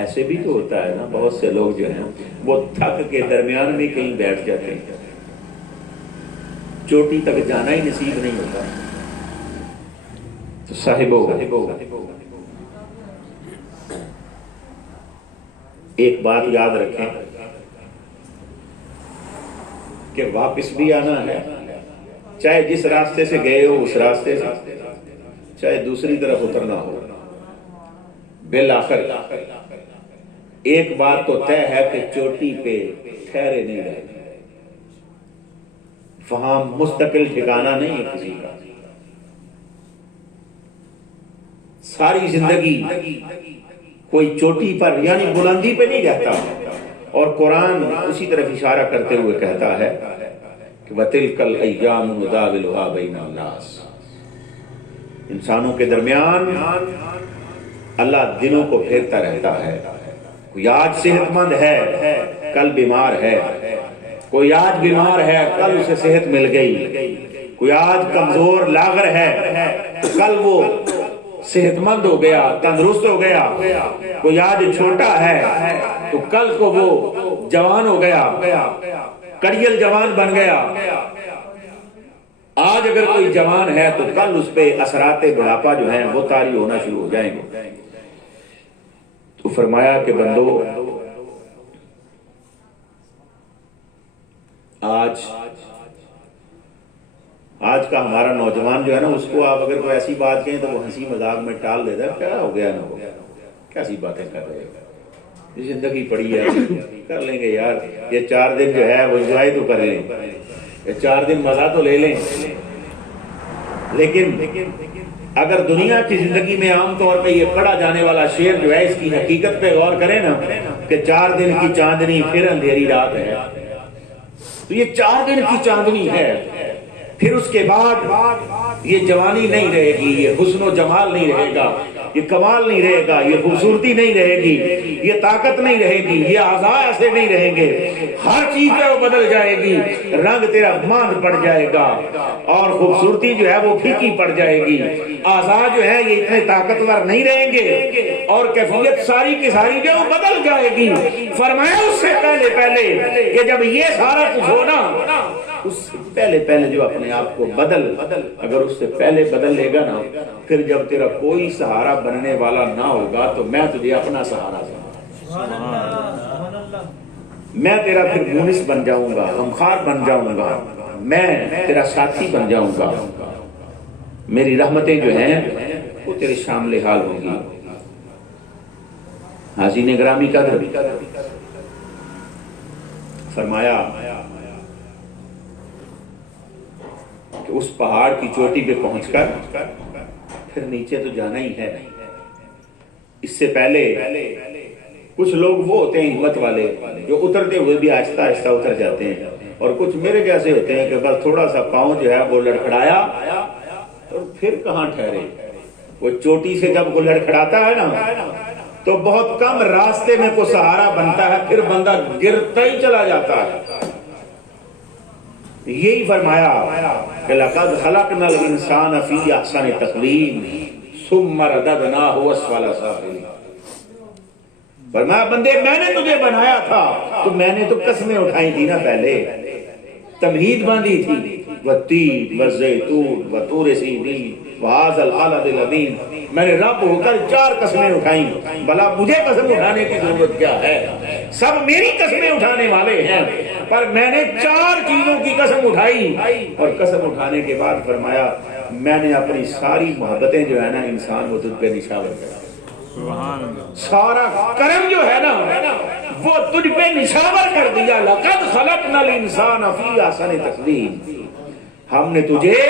ایسے بھی تو ہوتا ہے نا، بہت سے لوگ جو ہیں وہ تھک کے درمیان میں کہیں بیٹھ جاتے ہیں، چوٹی تک جانا ہی نصیب نہیں ہوتا۔ تو صاحبو ایک بات یاد رکھیں کہ واپس بھی آنا ہے، چاہے جس راستے سے گئے ہو اس راستے سے، چاہے دوسری طرف اترنا ہو، بالآخر ایک بات تو طے ہے کہ چوٹی پہ ٹھہرے نہیں رہے، وہاں مستقل ٹھکانہ نہیں ہے کسی کا۔ ساری زندگی کوئی چوٹی پر یعنی بلندی پہ نہیں رہتا، اور قرآن اسی طرف اشارہ کرتے ہوئے کہتا ہے کہ وَتِلْكَ الْأَيَّامُ نُدَاوِلُهَا بَيْنَ النَّاسِ، انسانوں کے درمیان اللہ دنوں کو پھیرتا رہتا ہے۔ کوئی آج صحت مند ہے کل بیمار ہے، کوئی آج بیمار ہے کل اسے صحت مل گئی، کوئی آج کمزور لاغر ہے کل وہ صحت مند ہو گیا، تندرست ہو گیا، کوئی آج چھوٹا ہے تو کل کو وہ جوان ہو گیا، کڑیل جوان بن گیا۔ آج اگر کوئی جوان ہے تو کل اس پہ اثرات بڑھاپا جو ہیں وہ طاری ہونا شروع ہو جائیں گے۔ تو فرمایا کہ بندو آج کا ہمارا نوجوان جو ہے نا، اس کو آپ اگر کوئی ایسی بات کہیں تو وہ ہنسی مذاق میں ٹال دیتا ہے، کیا ہو گیا نا، کیسی باتیں کر رہے ہیں، زندگی پڑی ہے کر لیں گے یار، یہ 4 دن جو ہے وہ انجوائے تو کر لیں، یہ 4 دن مزہ تو لے لیں۔ لیکن اگر دنیا کی زندگی میں عام طور پہ یہ پڑھا جانے والا شعر جو ہے اس کی حقیقت پہ غور کریں نا کہ 4 دن کی چاندنی پھر اندھیری رات ہے، تو یہ 4 دن کی چاندنی ہے، پھر اس کے بعد یہ جوانی نہیں رہے گی، یہ حسن و جمال نہیں رہے گا، یہ کمال نہیں رہے گا، یہ خوبصورتی نہیں رہے گی، یہ طاقت نہیں رہے گی، یہ اعضاء ایسے نہیں رہیں گے، ہر چیز جو ہے وہ بدل جائے گی، رنگ تیرا ماند پڑ جائے گا اور خوبصورتی جو ہے وہ پھیکی پڑ جائے گی، اعضاء جو ہے یہ اتنے طاقتور نہیں رہیں گے اور کیفیت ساری کی ساری جو بدل جائے گی۔ فرمایا اس سے پہلے کہ جب یہ سارا کچھ ہونا، اس سے پہلے جو اپنے آپ کو بدل، اگر اس سے پہلے بدل لے گا نا، پھر جب تیرا کوئی سہارا بننے والا نہ ہوگا تو میں تجھے اپنا سہارا بناؤں گا، میں تیرا پھر مونس بن جاؤں گا، غمخوار بن جاؤں گا، میں تیرا ساتھی بن جاؤں گا، میری رحمتیں جو ہیں وہ تیرے شامل حال ہوں گی۔ حاضرین گرامی کا فرمایا کہ اس پہاڑ کی چوٹی پہ پہنچ کر پھر نیچے تو جانا ہی ہے، اس سے پہلے کچھ لوگ وہ ہوتے ہیں ہمت والے جو اترتے ہوئے بھی آہستہ آہستہ اتر جاتے ہیں، اور کچھ میرے جیسے ہوتے ہیں کہ بس تھوڑا سا پاؤں جو ہے وہ لڑکھڑایا اور پھر کہاں ٹھہرے۔ وہ چوٹی سے جب وہ لڑکھڑاتا ہے نا تو بہت کم راستے میں کوئی سہارا بنتا ہے، پھر بندہ گرتا ہی چلا جاتا ہے۔ یہی فرمایا کہ لقد خلقنا الانسان فی احسن تقویم ثم رددناہ اسفل سافلین۔ فرمایا بندے میں نے تجھے بنایا تھا تو میں نے تو قسمیں اٹھائی تھی نا، پہلے تمہید باندھی تھی، والتین والزیتون وطور سینین وہذا البلد الامین، میں نے رب ہو کر 4 قسمیں اٹھائیں، بھلا مجھے قسم اٹھانے کی ضرورت کیا ہے، سب میری قسمیں اٹھانے والے ہیں، پر میں نے 4 چیزوں کی قسم اٹھائی، اور قسم اٹھانے کے بعد فرمایا میں نے اپنی ساری محبتیں جو ہے نا انسان وہ تجھ پہ نشاور کر، سارا کرم جو ہے نا وہ تجھ پہ نشاور کر دیا۔ لقد خلقنا الانسان فی احسن تقویم، ہم نے تجھے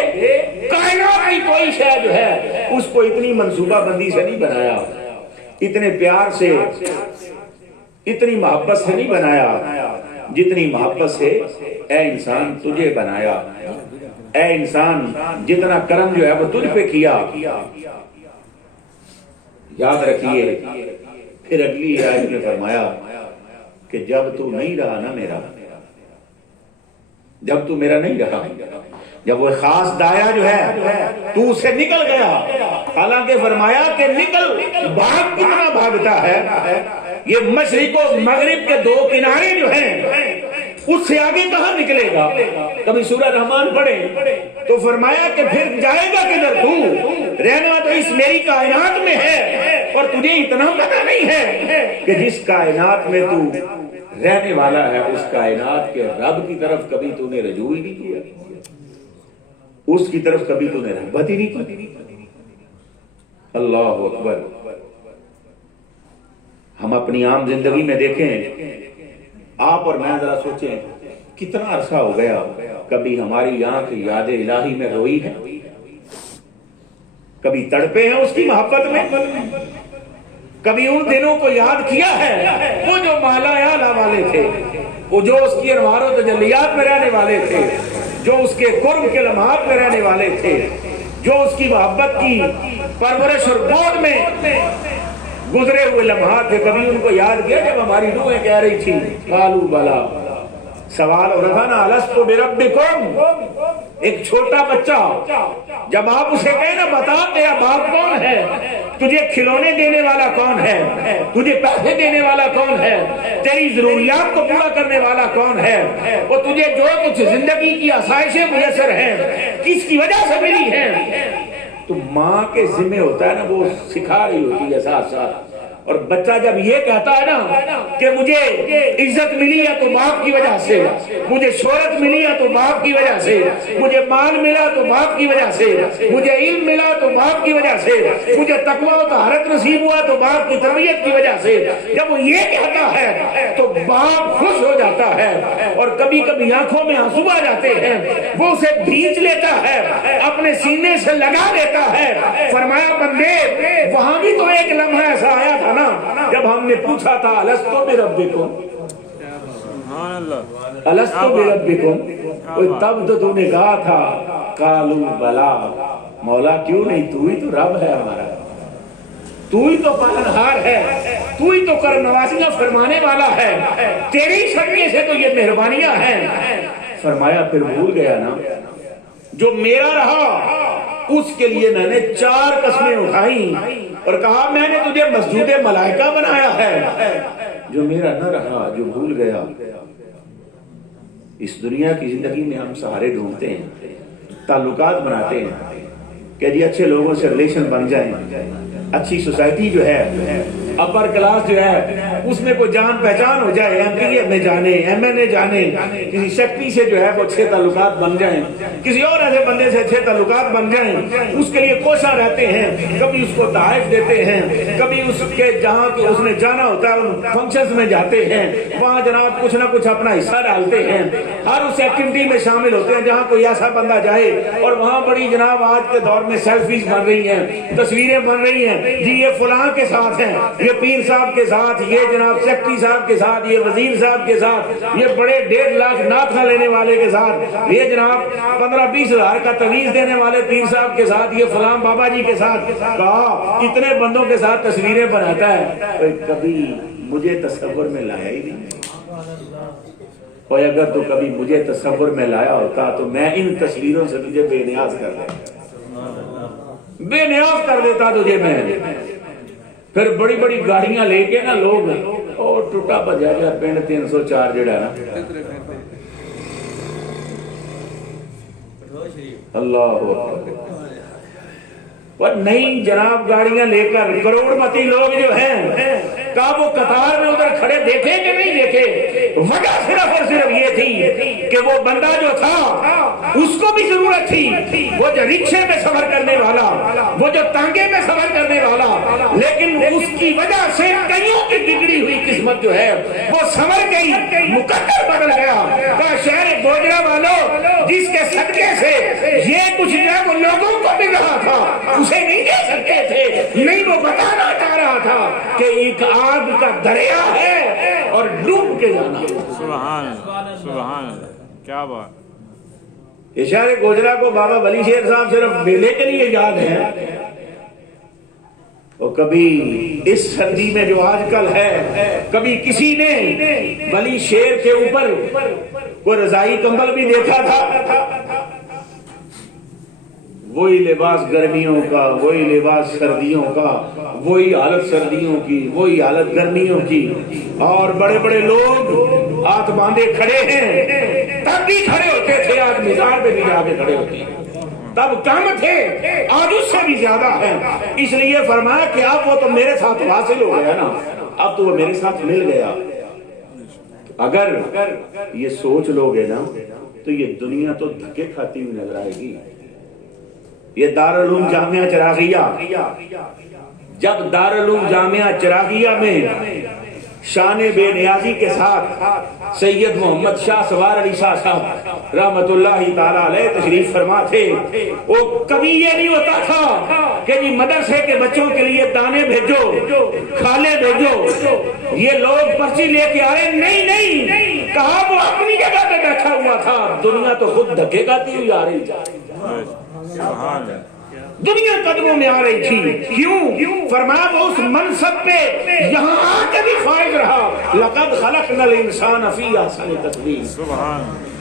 کائنات کی کوئی شے جو ہے اس کو اتنی منصوبہ بندی سے نہیں بنایا، اتنے پیار سے، اتنی محبت سے نہیں بنایا جتنی محبت سے اے انسان تجھے بنایا۔ اے انسان جتنا کرم جو ہے وہ تجھ پہ کیا۔ یاد رکھیے پھر اگلی آیت میں فرمایا کہ جب تو نہیں رہا نا میرا، جب تو میرا نہیں رہا، جب وہ خاص دایا جو ہے تو اس سے نکل گیا، حالانکہ فرمایا کہ نکل، بھاگ کتنا بھاگتا ہے، یہ مشرق و مغرب کے دو کنارے جو ہیں اس سے آگے کہاں نکلے گا؟ کبھی سورہ رحمان پڑھے تو فرمایا کہ پھر جائے گا کدھر، تو رہنا تو اس میری کائنات میں ہے، اور تجھے اتنا پتہ نہیں ہے کہ جس کائنات میں تو رہنے والا ہے اس کائنات کے رب کی طرف کبھی تو نے رجوع ہی نہیں کیا، اس کی طرف کبھی تو نے رغبت ہی نہیں کی۔ اللہ اکبر۔ ہم اپنی عام زندگی میں دیکھیں، آپ اور میں ذرا سوچیں کتنا عرصہ ہو گیا کبھی ہماری آنکھ یاد الہی میں روئی ہے، کبھی تڑپے ہیں اس کی محبت میں، کبھی ان دنوں کو یاد کیا ہے، وہ جو مالا اعلیٰ والے تھے، وہ جو اس کی انوار و تجلیات میں رہنے والے تھے، جو اس کے قرب کے لمحات میں رہنے والے تھے، جو اس کی محبت کی پرورش اور گود میں گزرے ہوئے لمحات تھے، کبھی ان کو یاد کیا جب ہماری روحیں کہہ رہی تھی قالوا بلا، سوال ہو رہا تھا نا الست بربکم، ایک چھوٹا بچہ جب آپ اسے کہیں نا بتا تیرا باپ کون ہے، تجھے کھلونے دینے والا کون ہے، تجھے پیسے دینے والا کون ہے، تیری ضروریات کو پورا کرنے والا کون ہے، وہ تجھے جو کچھ زندگی کی آسائشیں میسر ہیں کس کی وجہ سے ملی ہیں، تو ماں کے ذمہ ہوتا ہے نا وہ سکھا رہی ہوتی ہے ساتھ ساتھ، اور بچہ جب یہ کہتا ہے نا کہ مجھے عزت ملی ہے تو باپ کی وجہ سے، مجھے شہرت ملی ہے تو باپ کی وجہ سے، مجھے مال ملا تو باپ کی وجہ سے، مجھے علم ملا تو باپ کی وجہ سے، مجھے تقویٰ و طہارت نصیب ہوا تو باپ کی تربیت کی وجہ سے، جب وہ یہ کہتا ہے تو باپ خوش ہو جاتا ہے، اور کبھی کبھی آنکھوں میں آنسو آ جاتے ہیں، وہ اسے بھینچ لیتا ہے، اپنے سینے سے لگا دیتا ہے۔ فرمایا بندے وہاں بھی تو ایک لمحہ ایسا آیا تھا نا جب ہم نے پوچھا تھا الست بربکم، الست بربکم، تب تو نے کہا تھا قالوا بلا، مولا کیوں نہیں، تو ہی تو رب ہے ہمارا، تو ہی تو پالنہار ہے، تو ہی تو کرم نوازیاں فرمانے والا ہے، تیری صدقے سے تو یہ مہربانیاں ہیں۔ فرمایا پھر بھول گیا نا، جو میرا رہا اس کے لیے میں نے 4 قسمیں اٹھائی اور کہا میں نے تجھے مسجود ملائکہ بنایا ہے، جو میرا نہ رہا، جو بھول گیا۔ اس دنیا کی زندگی میں ہم سہارے ڈھونڈتے ہیں، تعلقات بناتے ہیں کہ جی اچھے لوگوں سے ریلیشن بن جائیں، اچھی سوسائٹی جو ہے، اپر کلاس جو ہے اس میں کوئی جان پہچان ہو جائے، ایم پی اے میں جانے، ایم این اے جانے، کسی سیکٹری سے جو ہے وہ اچھے تعلقات بن جائیں، کسی اور ایسے بندے سے اچھے تعلقات بن جائیں، اس کے لیے کوشاں رہتے ہیں، کبھی اس کو تحائف دیتے ہیں، کبھی اس کے جہاں کہ اس نے جانا ہوتا ہے ان فنکشنز میں جاتے ہیں، وہاں جناب کچھ نہ کچھ اپنا حصہ ڈالتے ہیں، ہر اس ایکٹیویٹی میں شامل ہوتے ہیں جہاں کوئی ایسا بندہ جائے، اور وہاں بڑی جناب آج کے دور میں سیلفیز بن رہی ہیں، تصویریں بن رہی ہیں، جی یہ فلاں کے ساتھ ہیں، یہ پیر صاحب کے ساتھ، یہ جناب سیکٹری صاحب کے ساتھ، یہ وزیر صاحب کے ساتھ، یہ بڑے 1.5 لاکھ ناخہ لینے والے کے ساتھ، یہ جناب 15-20 ہزار کا تویز دینے والے پیر صاحب کے ساتھ، یہ فلاں بابا جی کے ساتھ، کہا اتنے بندوں کے ساتھ تصویریں بناتا ہے، کبھی مجھے تصور میں لایا ہی نہیں، اور اگر تو کبھی مجھے تصور میں لایا ہوتا تو میں ان تصویروں سے تجھے بے نیاز کر دیتا، بے نیاز کر دیتا تجھے میں۔ پھر بڑی بڑی گاڑیاں لے کے نا لوگ اور ٹوٹا بجا جا پنڈ 304 جڑا نا، اللہ اور نئی جناب گاڑیاں لے کر کروڑ پتی لوگ جو ہیں کہا وہ قطار میں ادھر کھڑے دیکھے کہ نہیں دیکھے، وجہ صرف اور صرف یہ تھی کہ وہ بندہ جو تھا اس کو بھی ضرورت تھی، وہ جو رکشے میں سفر کرنے والا، وہ جو تانگے میں سفر کرنے والا، لیکن اس کی وجہ سے کئیوں کی بگڑی ہوئی قسمت جو ہے وہ سنور گئی، مقدر بدل گیا۔ کہا شہر گوجرا والوں جس کے صدقے سے یہ کچھ جو ہے وہ لوگوں کو مل رہا تھا اسے نہیں دے سکتے تھے، نہیں وہ بتانا چاہ رہا تھا کہ ایک آگ کا دریا ہے اور ڈوب کے جانا۔ سبحان اللہ، سبحان اللہ، کیا بات۔ اشارے گوجرا کو بابا ولی شیر صاحب صرف میلے کے لیے یاد ہے، اور کبھی اس سردی میں جو آج کل ہے، کبھی کسی نے ولی شیر کے اوپر کوئی رضائی کمبل بھی دیکھا تھا؟ وہی لباس گرمیوں کا، وہی لباس سردیوں کا، وہی حالت سردیوں کی، وہی حالت گرمیوں کی، اور بڑے بڑے لوگ ہاتھ باندھے کھڑے ہیں، تب بھی کھڑے ہوتے تھے، آج میدان پہ بھی جا کے کھڑے ہوتے ہیں، تب کم تھے، آج اس سے بھی زیادہ ہے۔ اس لیے فرمایا کہ اب وہ تو میرے ساتھ واصل ہو گیا نا، اب تو وہ میرے ساتھ مل گیا۔ اگر یہ سوچ لو گے نا تو یہ دنیا تو دھکے کھاتی ہوئی نظر آئے گی۔ یہ دارالعلوم جامعہ چراغیہ، جب دارالعلوم جامعہ چراغیہ میں شان بے نیازی کے ساتھ سید محمد شاہ سوار علی شاہ صاحب رحمت اللہ تعالیٰ علیہ تشریف فرما تھے، وہ کبھی یہ نہیں ہوتا تھا کہ جی مدرسے کے بچوں کے لیے دانے بھیجو، کھالے بھیجو، یہ لوگ پرچی لے کے آئے، نہیں، کہا وہ اپنی جگہ پہ بیٹھا ہوا تھا، دنیا تو خود دھکے کھاتی ہوئی آ رہی تھی، دنیا قدموں میں آ رہی تھی۔ کیوں؟ فرمایا وہ اس منصب پہ یہاں آ کے بھی فائز رہا، لقد خلقنا الانسان فی احسن تقویم،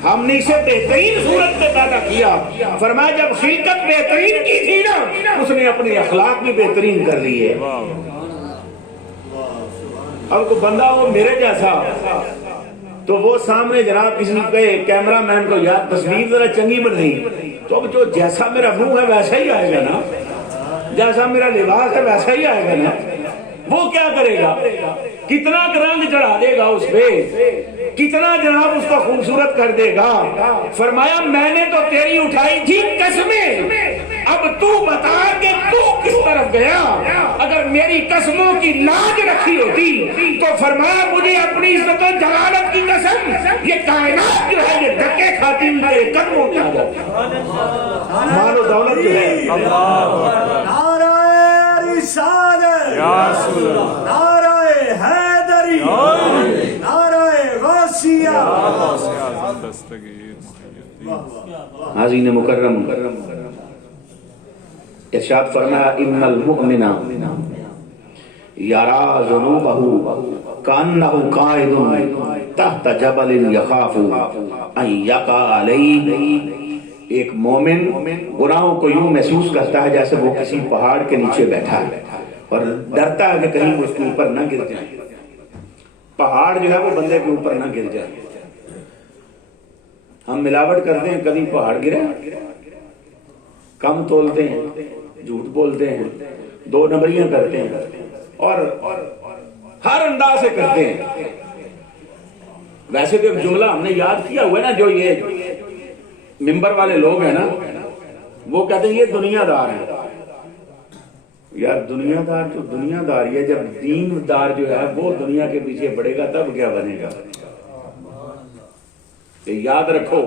ہم نے اسے بہترین صورت میں پیدا کیا۔ فرمایا جب خلقت بہترین کی تھی نا، اس نے اپنے اخلاق بھی بہترین کر لیے۔ اب کو بندہ ہو میرے جیسا تو وہ سامنے جناب کسی کے کیمرہ مین کو یاد تصویر ذرا چنگی بنائی، تو اب جو جیسا میرا منہ ہے ویسا ہی آئے گا نا، جیسا میرا لباس ہے ویسا ہی آئے گا نا۔ وہ کیا کرے گا؟ کتنا رنگ چڑھا دے گا اس پہ، کتنا جناب اس کو خوبصورت کر دے گا۔ فرمایا میں نے تو تیری اٹھائی تھی قسمیں، اب تو بتا کہ تو کس طرف گیا۔ اگر میری قسموں کی لاج رکھی ہوتی تو فرمایا مجھے اپنی عزت و جلالت کی قسم، یہ کائنات جو ہے یہ دھکے کھاتی ہوئی میرے قدموں پہ آ جاتی، مال و دولت جو ہے۔ نعرہ رسالت، نعرہ حیدری، نعرہ غوثیہ۔ حاضرین مکرم، ارشاد فرمایا ان المؤمن یرا ذنوبہ کانہ قائد تحت جبل یخاف ان یقع علیہ۔ ایک مومن گناہوں کو یوں محسوس کرتا ہے جیسے وہ کسی پہاڑ کے نیچے بیٹھا ہے اور ڈرتا ہے کہ کہیں وہ اس کے اوپر نہ گر جائے، پہاڑ جو ہے وہ بندے کے اوپر نہ گر جائے۔ ہم ملاوٹ کرتے ہیں، کبھی پہاڑ گرا، کم تولتے ہیں، جھوٹ بولتے ہیں، دو نمبریاں کرتے ہیں اور ہر انداز سے کرتے ہیں۔ ویسے تو ایک جملہ ہم نے یاد کیا ہوا ہے نا، جو یہ ممبر والے لوگ ہیں نا وہ کہتے ہیں یہ دنیا دار ہیں۔ یار دنیا دار تو دنیا دار ہی ہے، جب دین دار جو ہے وہ دنیا کے پیچھے بڑھے گا تب کیا بنے گا؟ یاد رکھو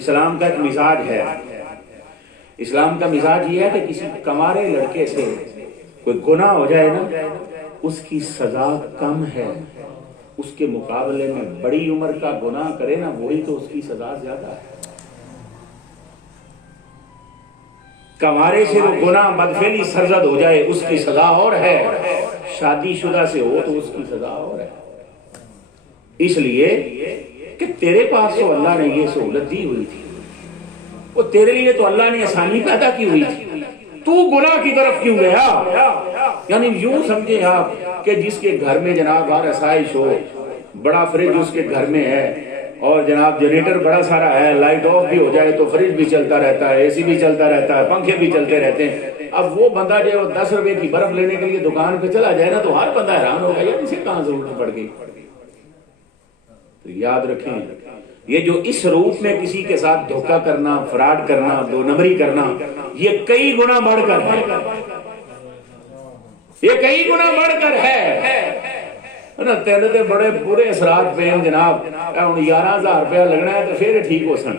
اسلام کا ایک مزاج ہے، اسلام کا مزاج یہ ہے کہ کسی کمارے لڑکے سے کوئی گناہ ہو جائے نا اس کی سزا کم ہے، اس کے مقابلے میں بڑی عمر کا گناہ کرے نا وہی تو اس کی سزا زیادہ ہے۔ کمارے سے وہ گناہ بدفعلی سرزد ہو جائے اس کی سزا اور ہے، شادی شدہ سے ہو تو اس کی سزا اور ہے۔ اس لیے کہ تیرے پاس تو اللہ نے یہ سہولت دی ہوئی تھی، وہ تیرے لیے تو اللہ نے آسانی پیدا کی ہوئی تھی، تو گناہ کی طرف کیوں گیا؟ یعنی یوں سمجھے آپ کہ جس کے گھر میں جناب ہر آسائش ہو، بڑا فریج اس کے گھر میں ہے اور جناب جنریٹر بڑا سارا ہے، لائٹ آف بھی ہو جائے تو فریج بھی چلتا رہتا ہے، اے سی بھی چلتا رہتا ہے، پنکھے بھی چلتے رہتے ہیں۔ اب وہ بندہ جو 10 روپے کی برف لینے کے لیے دکان پہ چلا جائے نا تو ہر بندہ حیران ہوگا یار اسے کہاں ضرورت پڑ گئی۔ تو یاد رکھیں یہ جو اس روپ میں کسی کے ساتھ دھوکہ کرنا، فراڈ کرنا، دو نمبری کرنا، یہ کئی گنا بڑھ کر ہے، یہ کئی گنا بڑھ کر ہے نا۔ تیرے تے بڑے برے اثرات پہ ہیں جناب، 11,000 روپیہ لگنا ہے تو پھر ٹھیک ہو سن۔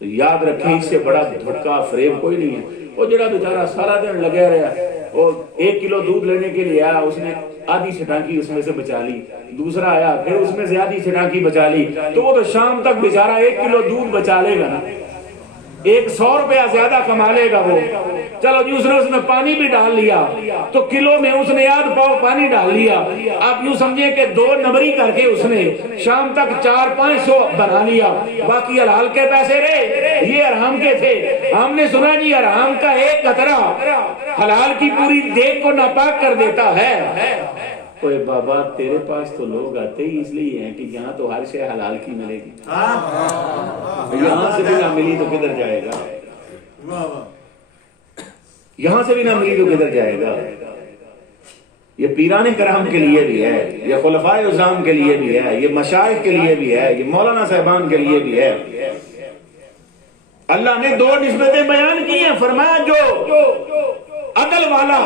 تو یاد رکھیں اس سے بڑا دھوکہ فریب کوئی نہیں ہے۔ وہ جڑا بیچارہ سارا دن لگا رہا، وہ 1 کلو دودھ لینے کے لیے آیا، اس نے آدھی چھٹانکی اس میں سے بچا لی، دوسرا آیا پھر اس میں سے آدھی چھٹانکی بچا لی، تو وہ تو شام تک بیچارہ 1 کلو دودھ بچا لے گا نا، 100 روپیہ زیادہ کما لے گا وہ، چلو جی اس نے اس میں پانی بھی ڈال لیا تو کلو میں اس نے آدھ پاؤ پانی ڈال لیا. آپ یوں سمجھیں کہ 2 نمبری کر کے اس نے شام تک 400-500 بنا لیا, باقی حلال کے پیسے رہے, یہ حرام کے تھے. ہم نے سنا جی حرام کا ایک قطرہ حلال کی پوری دیگ کو ناپاک کر دیتا ہے. اوے بابا تیرے پاس تو لوگ آتے ہی اس لیے ہیں کہ یہاں تو ہر شے حلال کی ملے گی, یہاں سے بھی نہ ملی تو کدھر جائے گا, یہاں سے بھی نہ ملی تو کدھر جائے گا. یہ پیران کرام کے لیے بھی ہے, یہ خلفائے اعظام کے لیے بھی ہے, یہ مشائخ کے لیے بھی ہے, یہ مولانا صاحبان کے لیے بھی ہے. اللہ نے 2 نسبتیں بیان کی ہیں. فرمایا جو عدل والا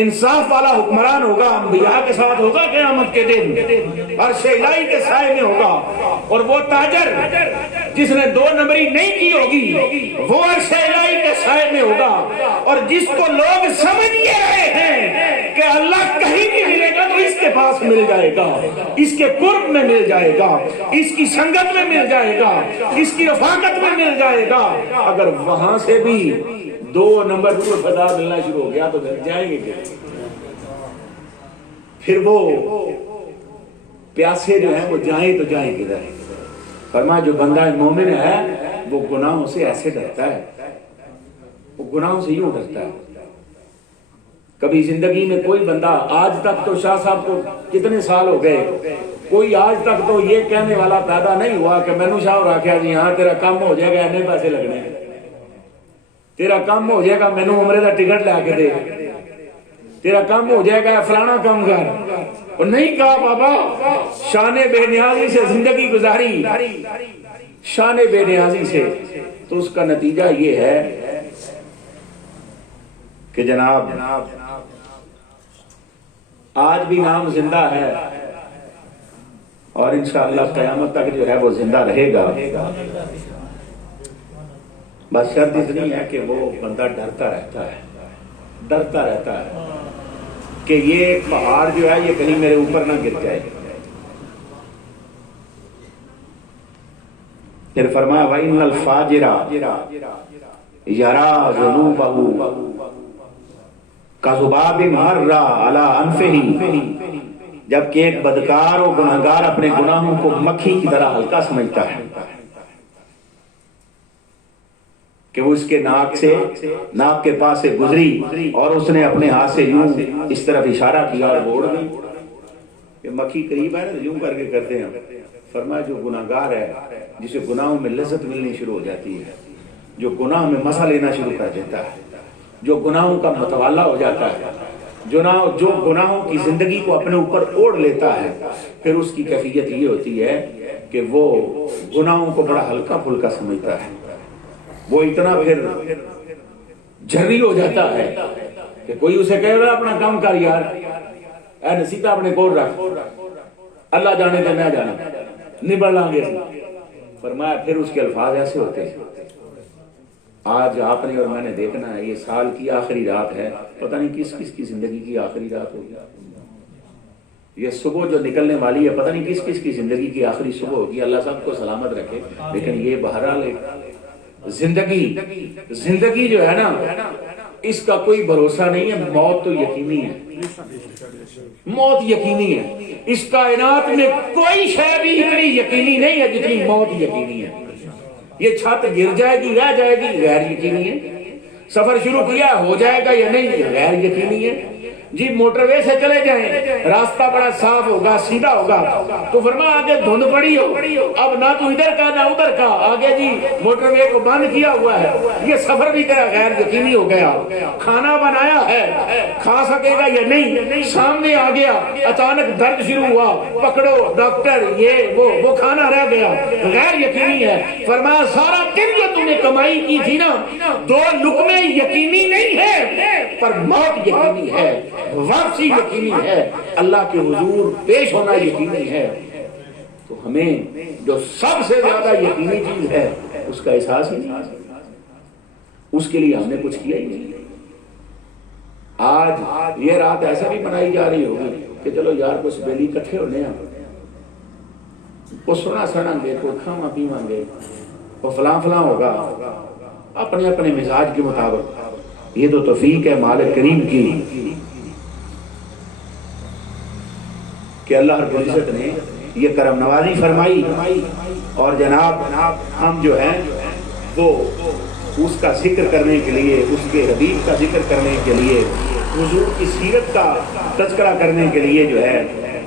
انصاف والا حکمران ہوگا انبیاء کے ساتھ ہوگا قیامت کے دن, عرش الہی کے سائے میں ہوگا. اور وہ تاجر جس نے 2 نمبری نہیں کی ہوگی وہ عرش الہی کے سائے میں ہوگا. اور جس کو لوگ سمجھ یہ رہے ہیں کہ اللہ کہیں بھی ملے گا تو اس کے پاس مل جائے گا, اس کے قرب میں مل جائے گا, اس کی سنگت میں مل جائے گا, اس کی رفاقت میں مل جائے گا, اگر وہاں سے بھی 2 نمبر کو فضا ملنا شروع ہو گیا تو پھر جائیں گے کہ پھر وہ پیاسے جو ہیں وہ جائیں تو جائیں کدھر. فرمایا جو بندہ مومن ہے وہ گناہوں سے ایسے ڈرتا ہے, وہ گناہوں سے یوں ڈرتا ہے. کبھی زندگی میں کوئی بندہ, آج تک تو شاہ صاحب کو کتنے سال ہو گئے, کوئی آج تک تو یہ کہنے والا پیدا نہیں ہوا کہ میں نے شاہ اور آخیا جی ہاں تیرا کام ہو جائے گا, اتنے پیسے لگنے ہیں, تیرا کام ہو جائے گا میں نے عمرے کا ٹکٹ لے کے دے, تیرا کام ہو جائے گا فلانا کام کر. اور نہیں کہا بابا شان بے نیازی سے زندگی گزاری, شان بے نیازی سے, تو اس کا نتیجہ یہ ہے کہ جناب آج بھی نام زندہ ہے اور انشاءاللہ قیامت تک جو ہے وہ زندہ رہے گا. بس شرط اتنی ہے کہ وہ بندہ ڈرتا رہتا ہے کہ یہ پہاڑ جو ہے یہ کہیں میرے اوپر نہ گر جائے. پھر فرمایا وَإِنَّ الْفَاجِرَ يَرَى ذُنُوبَهُ كَذُبَابٍ مَرَّ عَلَىٰ أَنفِهِ, جبکہ ایک بدکار و گناہگار اپنے گناہوں کو مکھی کی طرح ہلکا سمجھتا ہے کہ وہ اس کے ناک کے پاس سے گزری اور اس نے اپنے ہاتھ سے یوں اس طرف اشارہ کیا اور وہ اڑ گئی. یہ مکھی قریب ہے نا, یوں کر کے کرتے ہیں. فرمایا جو گناہگار ہے جسے گناہوں میں لذت ملنی شروع ہو جاتی ہے, جو گناہ میں مزہ لینا شروع کر دیتا ہے, جو گناہوں کا متوالا ہو جاتا ہے, جو گناہوں کی زندگی کو اپنے اوپر اوڑھ لیتا ہے, پھر اس کی کیفیت یہ ہوتی ہے کہ وہ گناہوں کو بڑا ہلکا پھلکا سمجھتا ہے. وہ اتنا پھر جھری ہو جاتا ہے کہ کوئی اسے کہے گا اپنا کام کر یار, اے نصیحت اپنے کول رکھ, اللہ جانے تے میں جانا, نبڑ لیں گے. فرمایا پھر اس کے الفاظ ایسے ہوتے ہیں. آج آپ نے اور میں نے دیکھنا ہے, یہ سال کی آخری رات ہے, پتہ نہیں کس کس کی زندگی کی آخری رات ہوگی. یہ صبح جو نکلنے والی ہے پتہ نہیں کس کس کی زندگی کی آخری صبح ہوگی. اللہ سب کو سلامت رکھے. لیکن یہ بہرحال زندگی جو ہے نا اس کا کوئی بھروسہ نہیں ہے. موت تو یقینی ہے, موت یقینی ہے. اس کائنات میں کوئی شے بھی اتنی یقینی نہیں ہے جتنی موت یقینی ہے. یہ چھت گر جائے گی رہ جائے گی غیر یقینی ہے. سفر شروع کیا ہو جائے گا یا نہیں غیر یقینی ہے. جی موٹر وے سے چلے جائیں, راستہ بڑا صاف ہوگا سیدھا ہوگا, تو فرمایا آگے دھند پڑی ہو, اب نہ تو ادھر کا نہ ادھر کا, آگے جی موٹر وے کو بند کیا ہوا ہے, یہ سفر بھی تیرا غیر یقینی ہو گیا. کھانا بنایا ہے, کھا سکے گا یا نہیں, سامنے آ گیا, اچانک درد شروع ہوا, پکڑو ڈاکٹر, یہ وہ کھانا رہ گیا, غیر یقینی ہے. فرمایا سارا دن جو تم نے کمائی کی تھی نا, 2 لقمے یقینی نہیں ہے پر موت یقینی ہے, واپسی یقینی ہے, اللہ کے حضور پیش ہونا یقینی ہے. تو ہمیں جو سب سے زیادہ یقینی چیز ہے اس کا احساس ہی نہیں, اس کے لیے ہم نے کچھ کیا ہی نہیں. آج یہ رات ایسا بھی منائی جا رہی ہوگی کہ چلو یار کچھ بیلی کٹھے ہونے ہیں, وہ سنا سنیں گے, کوئی کھاواں پیواں گے, وہ فلاں ہوگا, اپنے اپنے مزاج کے مطابق. یہ تو توفیق ہے مالک کریم کی کہ اللہ رب العزت نے یہ کرم نوازی فرمائی، اور جناب ہم جو ہیں وہ اس کا ذکر کرنے کے لیے، اس کے حبیب کا ذکر کرنے کے لیے، حضور کی سیرت کا تذکرہ کرنے کے لیے جو ہے،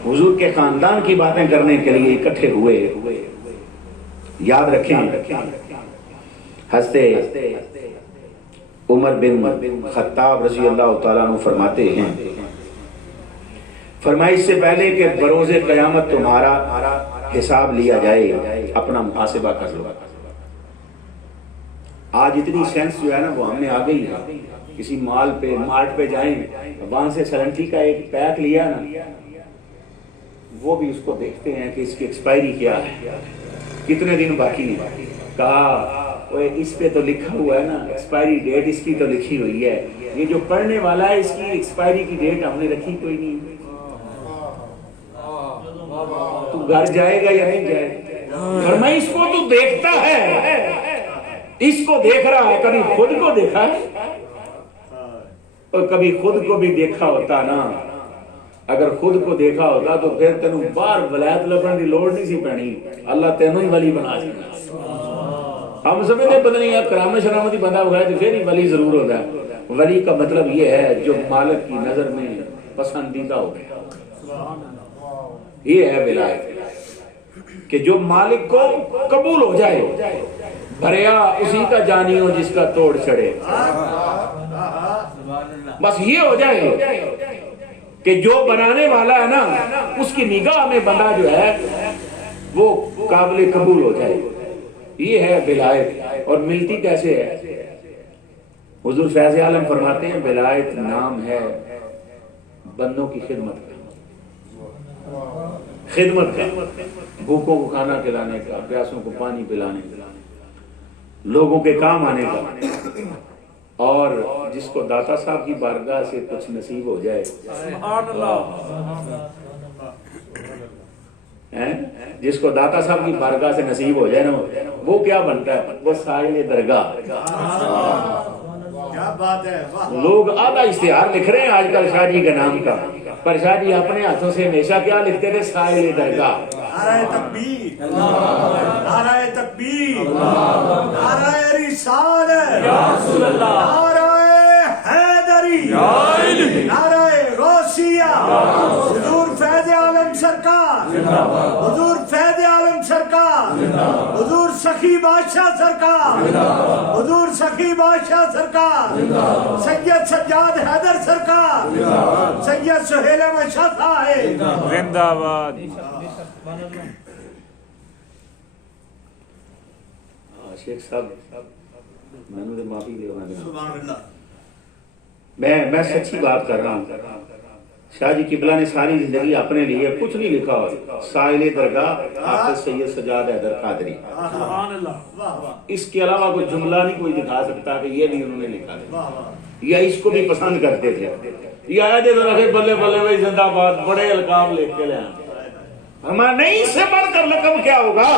حضور کے خاندان کی باتیں کرنے کے لیے اکٹھے ہوئے۔ یاد رکھیں حضرت عمر بن خطاب رضی اللہ تعالیٰ عنہ فرماتے ہیں، فرمایا اس سے پہلے کہ بروز قیامت تمہارا حساب لیا جائے اپنا محاسبہ کر لو۔ آج اتنی سینس جو ہے نا وہ ہم نے آ گئی ہے، کسی مال پہ مارٹ پہ جائیں، وہاں سے سلنٹی کا ایک پیک لیا نا، وہ بھی اس کو دیکھتے ہیں کہ اس کی ایکسپائری کیا ہے، کتنے دن باقی ہے، کہا اس پہ تو لکھا ہوا ہے نا ایکسپائری ڈیٹ، اس کی تو لکھی ہوئی ہے، یہ جو پڑھنے والا ہے اس کی ایکسپائری کی ڈیٹ ہم نے رکھی کوئی نہیں۔ تو گھر جائے گا یا نہیں جائے گا؟ فرمایا اس کو تو دیکھتا ہے، اس کو دیکھ رہا ہے، کبھی خود کو دیکھا ہے اور کبھی خود کو بھی دیکھا ہوتا نا، اگر خود کو دیکھا ہوتا تو پھر تینوں باہر ولایت لبن کی لوڑ نہیں سی پینی، اللہ تینوں ہی ولی بنا دینا۔ ہم سمجھتے پتہ نہیں آپ کرامت شرامتی بندہ بغیر تو پھر ہی ولی ضرور ہوتا ہے۔ ولی کا مطلب یہ ہے جو مالک کی نظر میں پسندیدہ ہو گیا، یہ ہے ولایت، کہ جو مالک کو قبول ہو جائے، بھریا اسی کا جانی ہو جس کا توڑ چڑھے، بس یہ ہو جائے کہ جو بنانے والا ہے نا اس کی نگاہ میں بندہ جو ہے وہ قابل قبول ہو جائے، یہ ہے ولایت۔ اور ملتی کیسے ہے؟ حضور فیض عالم فرماتے ہیں ولایت نام ہے بندوں کی خدمت کا، خدمت کا، بھوکوں کو کھانا کھلانے کا، پیاسوں کو پانی پلانے کا، لوگوں کے کام آنے کا۔ اور جس کو داتا صاحب کی بارگاہ سے کچھ نصیب ہو جائے، جس کو داتا صاحب کی بارگاہ سے نصیب ہو جائے نا، وہ کیا بنتا ہے؟ وہ سائل درگاہ۔ کیا بات ہے! لوگ آدھا اشتہار لکھ رہے ہیں آج کل شاہ جی کے نام کا، پر شاہ جی اپنے ہاتھوں سے ہمیشہ کیا لکھتے تھے؟ سائل درگاہ۔ نعرہ تکبیر، نعرہ تکبیر، نعرہ رسالت، نعرہ حیدری، نعرہ غوثیہ، حضور فیض عالم سرکار، حضور فیض عالم سرکار، حضور سخی بادشاہ سرکار، حضور سخی بادشاہ سرکار، سید سجاد حیدر سرکار، سید سہیل احمد شاہ صاحب زندہ آباد۔ شیخ صاحب میں معافی لے سبحان اللہ۔ میں سچی بات کر رہا ہوں، شاہ جی قبلہ نے ساری زندگی اپنے لیے کچھ نہیں لکھا ہوا، سائل درگاہ حافظ سید سجاد حیدر قادری، سبحان اللہ۔ اس کے علاوہ کوئی جملہ نہیں کوئی دکھا سکتا کہ یہ بھی انہوں نے لکھا تھا، یا اس کو بھی پسند کرتے تھے، یا آئے تو رکھے بلے بلے بھائی زندہ آباد، بڑے القاب لکھ کے لے آئے۔ ہمارا نہیں، اس سے بڑھ کر لقب کیا ہوگا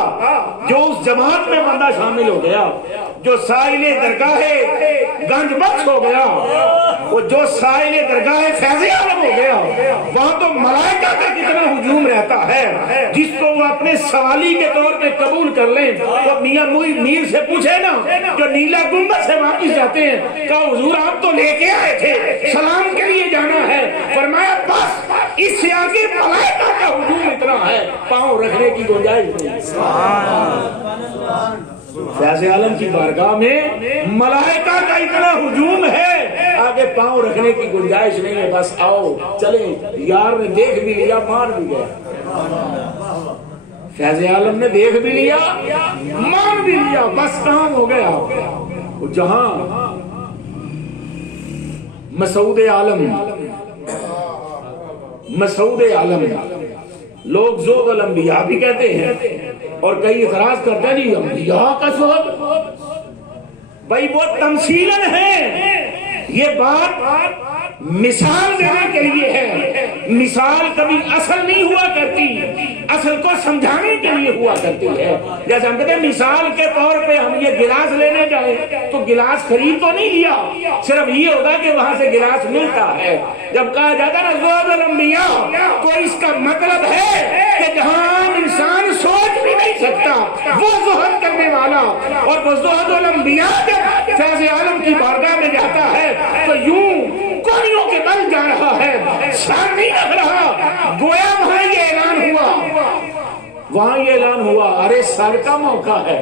جو اس جماعت میں بندہ شامل ہو گیا، جو سائل درگاہ گنج بخش ہو گیا، وہ جو سائل درگاہ فیض عالم ہو گیا، وہاں تو ملائکہ کا کتنا ہجوم رہتا ہے، جس کو وہ اپنے سوالی کے طور پہ قبول کر لیں۔ تو میاں میر سے پوچھے نا، جو نیلا گنبد سے واپس جاتے ہیں، کہا حضور آپ تو لے کے آئے تھے، سلام کے لیے جانا ہے، فرمایا بس اس سے آگے ملائکہ کا ہجوم اتنا ہے پاؤں رکھنے کی گنجائش نہیں۔ فیض عالم کی بارگاہ میں ملائکہ کا اتنا ہجوم ہے، آگے پاؤں رکھنے کی گنجائش نہیں ہے، بس آؤ چلیں، یار نے دیکھ بھی لیا مان بھی گیا، فیض عالم نے دیکھ بھی لیا مان بھی لیا، بس کام ہو گیا۔ جہاں مسعود عالم لوگ زہد الانبیاء بھی کہتے ہیں، اور کئی اعتراض کرتے ہیں جی انبیاء کا زہد، بھائی وہ تمثیلاً ہے، یہ بات مثال دینے کے لیے ہے، مثال کبھی اصل نہیں ہوا کرتی، اصل کو سمجھانے کے لیے ہوا کرتی ہے. جیسے ہم کہتے ہیں مثال کے طور پہ ہم یہ گلاس لینے جائیں تو گلاس خرید تو نہیں لیا، صرف یہ ہوگا کہ وہاں سے گلاس ملتا ہے. جب کہا جاتا ہے نا زہد الانبیاء، تو اس کا مطلب ہے کہ جہاں انسان سوچ بھی نہیں سکتا وہ زہد کرنے والا، اور وہ زہد الانبیاء جب فیض عالم کی بارگاہ میں جاتا ہے تو یوں کوڑیوں کے بل جا رہا ہے، سر نہیں رکھ رہا. گویا وہاں یہ اعلان ہوا، ارے سر کا موقع ہے.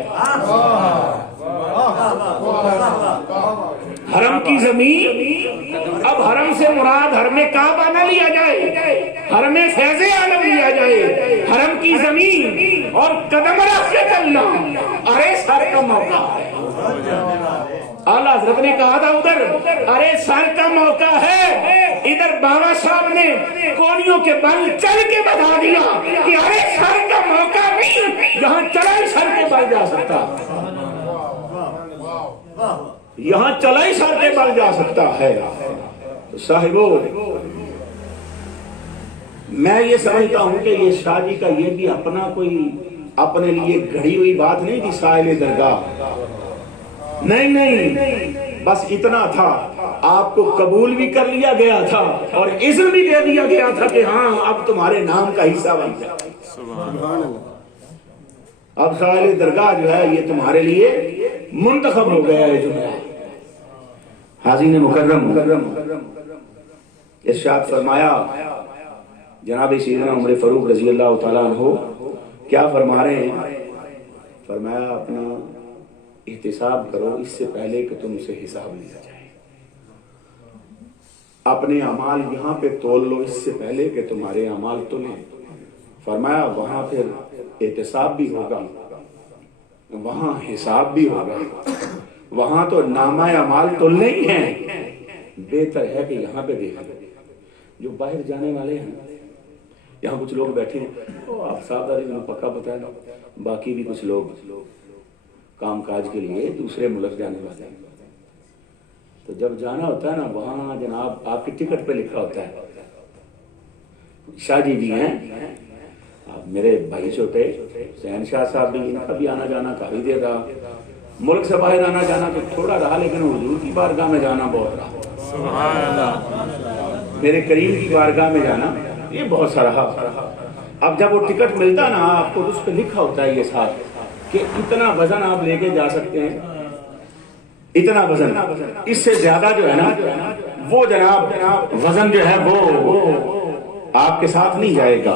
حرم کی زمین، اب حرم سے مراد حرم کعبہ نہ لیا جائے، حرم فیض عالم لیا جائے. حرم کی زمین اور قدم رکھ کے چلنا، ارے سر کا موقع ہے. اعلیٰ حضرت نے کہا تھا ادھر ارے سر کا موقع ہے، ادھر بابا صاحب نے کوڑیوں کے بل چل کے بتا دیا کہ ارے سر کا موقع نہیں، یہاں چلا ہی سر کے بل جا سکتا، یہاں چلا ہی سر کے بل جا سکتا ہے. صاحبو، میں یہ سمجھتا ہوں کہ یہ شاہ جی کا یہ بھی اپنا کوئی اپنے لیے گھڑی ہوئی بات نہیں تھی. سائل درگاہ نہیں، بس اتنا تھا، آپ کو قبول بھی کر لیا گیا تھا اور اذن بھی دے دیا گیا تھا کہ ہاں اب تمہارے نام کا حصہ بن جائے. اب سائل درگاہ جو ہے یہ تمہارے لیے منتخب ہو گیا ہے. جو حاضرین مکرم، ارشاد فرمایا جناب سیدنا عمر فاروق رضی اللہ تعالیٰ عنہ کیا فرما رہے ہیں؟ فرمایا اپنا احتساب کرو اس سے پہلے کہ تم سے حساب لیا جائے. اپنے اعمال یہاں پہ تول لو اس سے پہلے کہ تمہارے اعمال تولیں. فرمایا وہاں پھر احتساب بھی ہوگا، وہاں حساب بھی ہوگا، وہاں تو نامہ اعمال تولنے ہی ہیں. بہتر ہے کہ یہاں پہ دیکھیں. جو باہر جانے والے ہیں، یہاں کچھ لوگ بیٹھے ہیں، آپ صاحب پکا بتائیں، باقی بھی کچھ لوگ کام کاج کے لیے دوسرے ملک جانے والے ہیں. تو جب جانا ہوتا ہے نا وہاں جناب آپ کی ٹکٹ پہ لکھا ہوتا ہے شاہ جی بھی ہیں، آپ میرے بھائی چھوٹے حسین شاہ صاحب بھی، ان کا بھی آنا جانا کافی دیر رہا. ملک سے باہر آنا جانا تو تھوڑا رہا، لیکن حضور کی بارگاہ میں جانا بہت رہا. سبحان اللہ. میرے کریم کی بارگاہ میں جانا یہ بہت سا رہا. اب جب وہ ٹکٹ ملتا نا آپ کو اس پہ لکھا ہوتا ہے یہ ساتھ کہ اتنا وزن آپ لے کے جا سکتے ہیں، اتنا وزن، اس سے زیادہ جو ہے نا وہ جناب وزن جو ہے وہ آپ کے ساتھ نہیں جائے گا.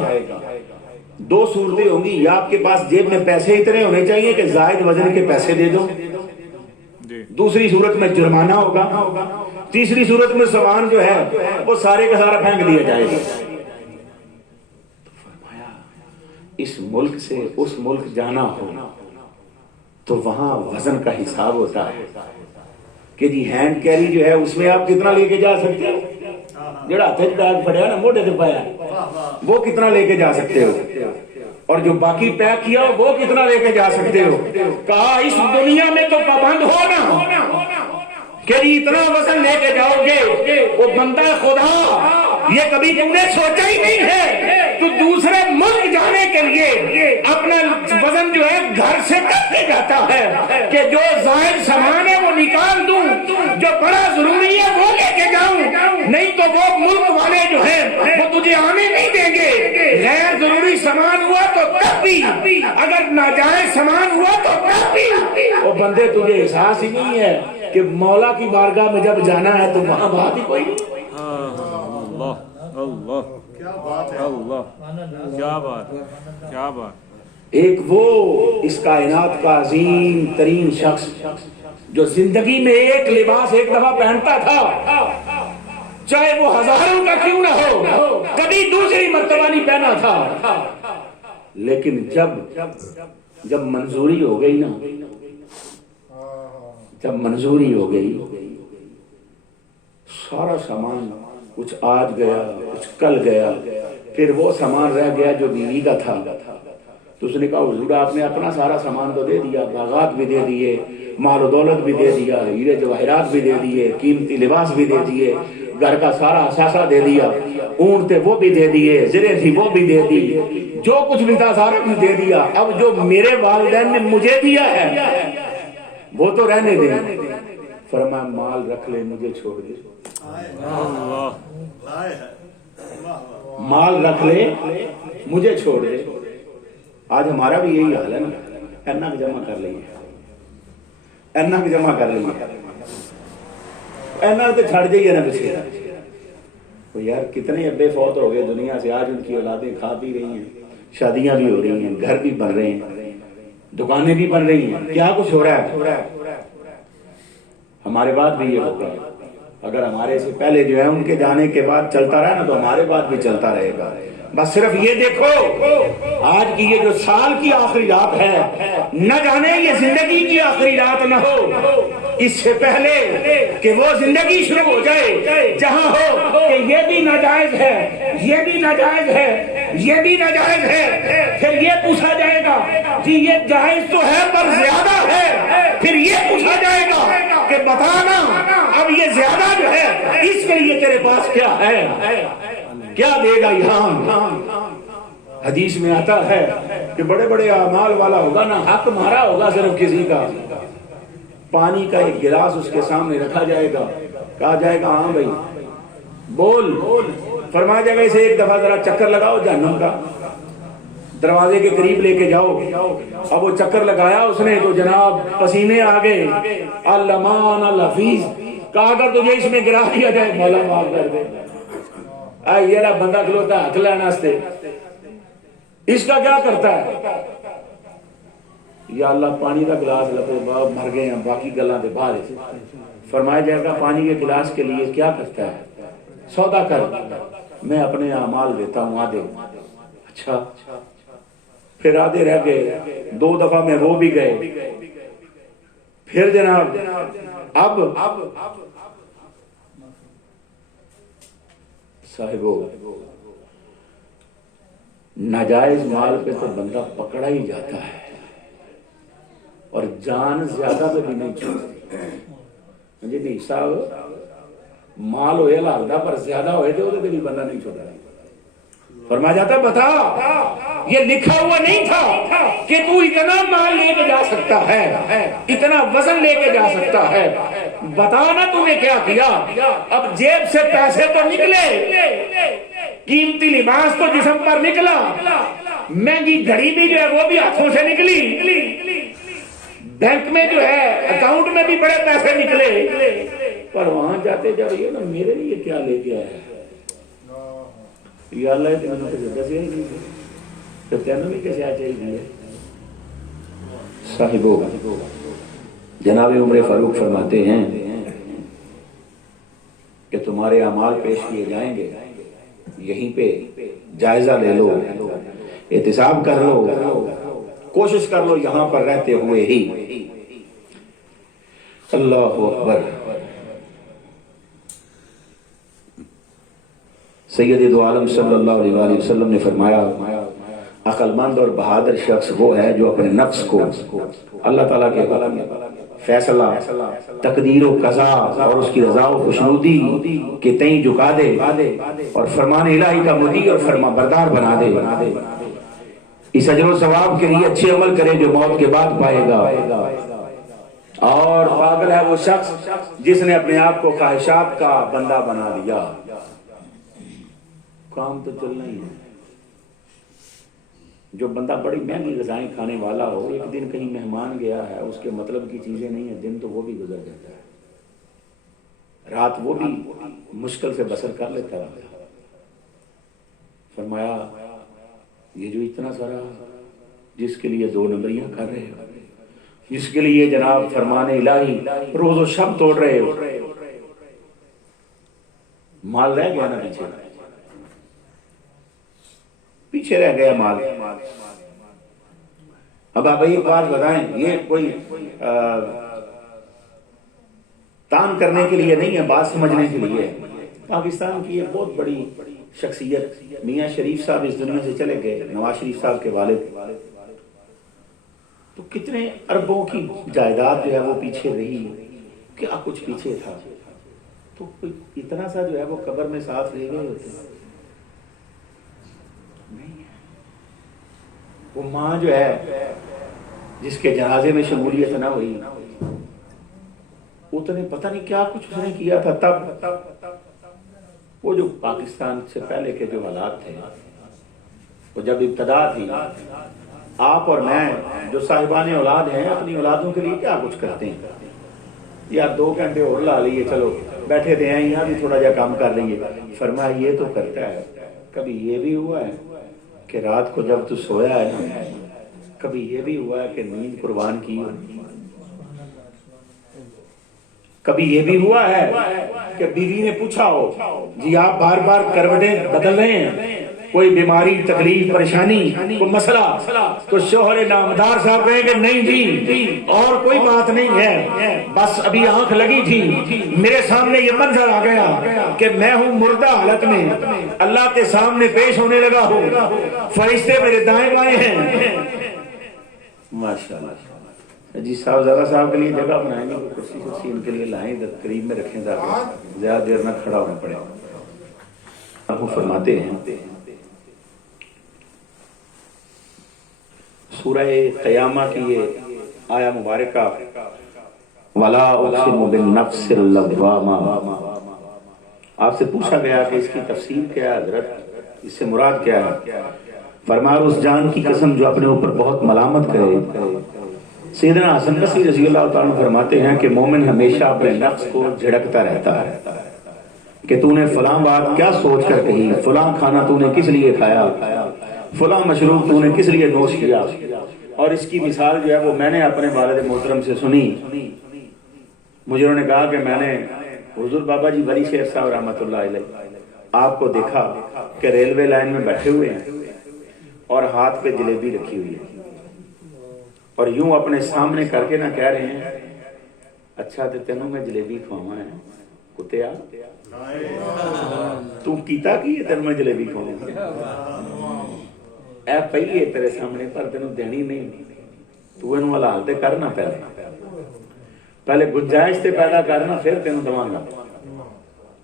دو صورتیں ہوں گی، یا آپ کے پاس جیب میں پیسے اتنے ہونے چاہیے کہ زائد وزن کے پیسے دے دو، دوسری صورت میں جرمانہ ہوگا، تیسری صورت میں سامان جو ہے وہ سارے کا سارا پھینک دیا جائے گا. فرمایا اس ملک سے اس ملک جانا ہو تو وہاں وزن کا حساب ہوتا ہے کہ جی ہینڈ کیری جو ہے اس میں آپ کتنا لے کے جا سکتے ہو. جڑا ہاتھ بیگ پڑیا نا موڈے سے پایا وہ کتنا لے کے جا سکتے ہو، اور جو باقی پیک کیا وہ کتنا لے کے جا سکتے ہو. کہا اس دنیا میں تو پابند ہو نا کہ اتنا وزن لے کے جاؤ گے. وہ بندہ خدا یہ کبھی تم نے سوچا ہی نہیں ہے تو دوسرے ملک جانے کے لیے اپنا وزن جو ہے گھر سے کر کے جاتا ہے کہ جو زائد سامان ہے وہ نکال دوں، جو بڑا ضروری ہے وہ لے کے جاؤں، نہیں تو وہ ملک والے جو ہیں وہ تجھے آنے نہیں دیں گے. غیر ضروری سامان ہوا تو تب بھی، اگر ناجائز سامان ہوا تو تب بھی. وہ بندے تجھے احساس ہی نہیں ہے کہ مولا کی بارگاہ میں جب جانا ہے تو وہاں بات ہی کوئی نہیں. اللہ اللہ کیا بات ہے، اللہ، کیا بات، کیا بات. ایک وہ اس کائنات کا عظیم ترین شخص جو زندگی میں ایک لباس ایک دفعہ پہنتا تھا، چاہے وہ ہزاروں کا کیوں نہ ہو، کبھی دوسری مرتبہ نہیں پہنا تھا. لیکن جب منظوری ہو گئی نا، جب منظوری ہو گئی سارا سامان کچھ آج گیا کچھ کل گیا، پھر وہ سامان رہ گیا جو بیوی کا تھا. تو اس نے کہا حضور آپ نے اپنا سارا سامان تو دے دیا، باغات بھی دے دیے، مال و دولت بھی دے دیا، ہیرے جواہرات بھی دے دیے، قیمتی لباس بھی دے دیے، گھر کا سارا اثاثہ دے دیا، اونٹ تھے وہ بھی دے دیے، زرے تھی وہ بھی دے دی، جو کچھ بھی تھا سارا کچھ دے دیا، اب جو میرے والدین نے مجھے دیا ہے وہ تو رہنے دیں۔ فرمایا مال رکھ لے، مجھے چھوڑ دے، مال رکھ لے مجھے چھوڑ دے۔ آج ہمارا بھی یہی حال ہے نا، اینا جمع کر لیں، اینا جمع کر لیں، اینا تو چھڑ جائیے نا پیچھے۔ یار کتنے ابے فوت ہو گئے دنیا سے، آج ان کی اولادیں کھا پی رہی ہیں، شادیاں بھی ہو رہی ہیں، گھر بھی بن رہے ہیں، دکانیں بھی بن رہی ہیں، کیا کچھ ہو رہا ہے۔ ہمارے بعد بھی یہ ہوگا، اگر ہمارے سے پہلے جو ہے ان کے جانے کے بعد چلتا رہا نا تو ہمارے بعد بھی چلتا رہے گا۔ بس صرف یہ دیکھو آج کی یہ جو سال کی آخری رات ہے، نہ جانے یہ زندگی کی آخری رات نہ ہو، اس سے پہلے کہ وہ زندگی شروع ہو جائے جہاں ہو کہ یہ بھی ناجائز ہے، یہ بھی ناجائز ہے، یہ بھی ناجائز ہے، پھر یہ پوچھا جائے گا جی یہ جائز تو ہے پر زیادہ ہے، پھر یہ پوچھا جائے گا کہ بتانا اب یہ زیادہ جو ہے اس کے لیے تیرے پاس کیا ہے، کیا دے گا یہاں۔ حدیث میں آتا ہے کہ بڑے بڑے اعمال والا ہوگا نا، حق مارا ہوگا صرف کسی کا، پانی کا ایک گلاس اس کے سامنے رکھا جائے گا، کہا جائے گا ہاں بھائی بول، فرمایا جائے گا اسے ایک دفعہ ذرا چکر لگاؤ جہنم کا، دروازے کے قریب لے کے جاؤ۔ اب وہ چکر لگایا اس نے تو جناب پسینے آ گئے، المان الحفیظ، کہا اگر تجھے اس میں گرا دیا جائے مولا معاف کر دے، یہ رہا بندہ کھلوتا ہاتھ لینا سے، اس کا کیا کرتا ہے؟ یا اللہ پانی کا گلاس لپے باپ مر گئے ہیں، باقی گلاں دے باہر۔ فرمایا جائے گا پانی کے گلاس کے لیے کیا کرتا ہے؟ سودا کر، میں اپنے اعمال دیتا ہوں آدھے۔ اچھا پھر آدھے رہ گئے، 2 دفعہ میں وہ بھی گئے، پھر جناب اب صاحبو ناجائز مال پہ تو بندہ پکڑا ہی جاتا ہے، اور جان زیادہ پہ بھی نہیں چھوڑتی۔ مجھے نہیں صاحب مال ہوئے لالدہ پر زیادہ ہوئے تھے وہ بھی بندہ نہیں چھوڑا۔ فرمایا جاتا بتا یہ لکھا ہوا نہیں تھا کہ تو اتنا مال لے کے جا سکتا ہے، اتنا وزن لے کے جا سکتا ہے، بتا نا تو نے کیا کیا۔ اب جیب سے پیسے تو نکلے، قیمتی لباس تو جسم پر نکلا، مہنگی گھڑی بھی جو ہے وہ بھی ہاتھوں سے نکلی، بینک میں جو ہے اکاؤنٹ میں بھی بڑے پیسے نکلے، پر وہاں جاتے جب یہ نا میرے لیے کیا لے کے آیا ہے، یا اللہ تمہیں تو دسیا ہی نہیں تو تینوں بھی کیسے آ چاہیے۔ صاحبو جناب عمر فاروق فرماتے ہیں کہ تمہارے اعمال پیش کیے جائیں گے، یہیں پہ جائزہ لے لو، احتساب کر لو، کوشش کر لو یہاں پر رہتے ہوئے ہی۔ اللہ اکبر۔ سید دو عالم صلی اللہ علیہ وآلہ وسلم نے فرمایا عقل مند اور بہادر شخص وہ ہے جو اپنے نفس کو اللہ تعالیٰ کے حکم، فیصلہ، تقدیر و قضا اور اس کی رضا و خوشنودی کے تئیں جھکا دے اور فرمان الہی کا مطیع اور فرما بردار بنا دے، اس اجر و ثواب کے لیے اچھے عمل کرے جو موت کے بعد پائے گا۔ اور پاگل ہے وہ شخص جس نے اپنے آپ کو خواہشات کا بندہ بنا دیا۔ کام تو چلنا ہی ہے۔ جو بندہ بڑی مہنگی غذائیں کھانے والا ہو، ایک دن کہیں مہمان گیا ہے، اس کے مطلب کی چیزیں نہیں ہیں، دن تو وہ بھی گزر جاتا ہے، رات وہ بھی مشکل سے بسر کر لیتا ہے۔ فرمایا یہ جو اتنا سارا جس کے لیے 2 نمبریاں کر رہے ہو، جس کے لیے جناب فرمان الہی روز و شب توڑ رہے ہو، مال رہ گیا نا پیچھے رہ گیا مال۔ اب آپ ایک بات بتائیں، یہ کوئی تان کرنے کے لیے نہیں ہے، بات سمجھنے کے لیے۔ پاکستان کی ایک بہت بڑی شخصیت میاں شریف صاحب اس دنیا سے چلے گئے، نواز شریف صاحب کے والد، تو کتنے اربوں کی جائیداد جو ہے وہ پیچھے رہی، کیا کچھ پیچھے تھا۔ تو اتنا سا جو ہے وہ قبر میں ساتھ لے گئے ہوتے نہیں ہے۔ وہ ماں جو ہے جس کے جنازے میں شمولیت نہ ہوئی، اتنے پتہ نہیں کیا کچھ اس نے کیا تھا تب۔ وہ جو پاکستان سے پہلے کے جو حالات تھے، وہ جب ابتدا تھی، آپ اور میں جو صاحبان اولاد ہیں اپنی اولادوں کے لیے کیا کچھ کرتے ہیں؟ یار 2 گھنٹے اور لا لیے، چلو بیٹھے تھے ہیں یہاں بھی تھوڑا جا کام کر لیے۔ فرمایا یہ تو کرتا ہے، کبھی یہ بھی ہوا ہے کہ رات کو جب تو سویا ہے نا، کبھی یہ بھی ہوا ہے کہ نیند قربان کی ہو، کبھی یہ بھی ہوا ہے کہ بیوی نے پوچھا ہو جی آپ بار بار کروٹیں بدل رہے ہیں، کوئی بیماری تکلیف پریشانی کوئی مسئلہ، تو شوہر نامدار صاحب کہیں کہ نہیں جی اور کوئی بات نہیں ہے، بس ابھی آنکھ لگی تھی، میرے سامنے یہ منظر آ گیا کہ میں ہوں مردہ حالت میں، اللہ کے سامنے پیش ہونے لگا ہوں، فرشتے میرے دائیں بائیں ہیں۔ ماشاءاللہ جی صاحب زیادہ صاحب کے لیے جگہ بنائیں گے، کرسی کرسی ان کے لیے لائیں، قریب میں رکھیں تاکہ زیادہ دیر نہ کھڑا ہونا پڑے۔ آپ فرماتے ہیں سورہ قیامہ کی یہ آیا مبارکہ وَلَا أُقْسِمُ بِالنَّفْسِ اللَّوَّامَةِ، آپ سے پوچھا گیا کہ اس کی تفسیر کیا ہے حضرت، اس سے مراد کیا ہے؟ فرمایا اس جان کی قسم جو اپنے اوپر بہت ملامت کرے۔ سیدنا حسن بصری رضی اللہ تعالیٰ فرماتے ہیں کہ مومن ہمیشہ اپنے نفس کو جھڑکتا رہتا ہے کہ تو نے فلاں بات کیا سوچ کر کہی، فلاں کھانا تو نے کس لیے کھایا، فلاں مشروب تو نے کس لیے نوش کیا۔ اور اس کی مثال جو ہے وہ میں نے اپنے والد محترم سے سنی، مجھے انہوں نے کہا کہ میں نے حضور بابا جی ولی شیر صاحب رحمۃ اللہ علیہ آپ کو دیکھا کہ ریلوے لائن میں بیٹھے ہوئے ہیں اور ہاتھ پہ جلیبی رکھی ہوئی ہے، اور یوں اپنے سامنے کر کے نہ کہہ رہے ہیں اچھا تے تینوں میں جلیبی کھواواں ہے کتیا، تو کیتا کی ہے تینوں میں جلیبی کھواواں، اے پئی ہے تیرے سامنے پر تینوں دینی نہیں، تو انہوں حلال تے کرنا، پہلے گنجائش تے پیدا کرنا پھر تینوں دواں گا۔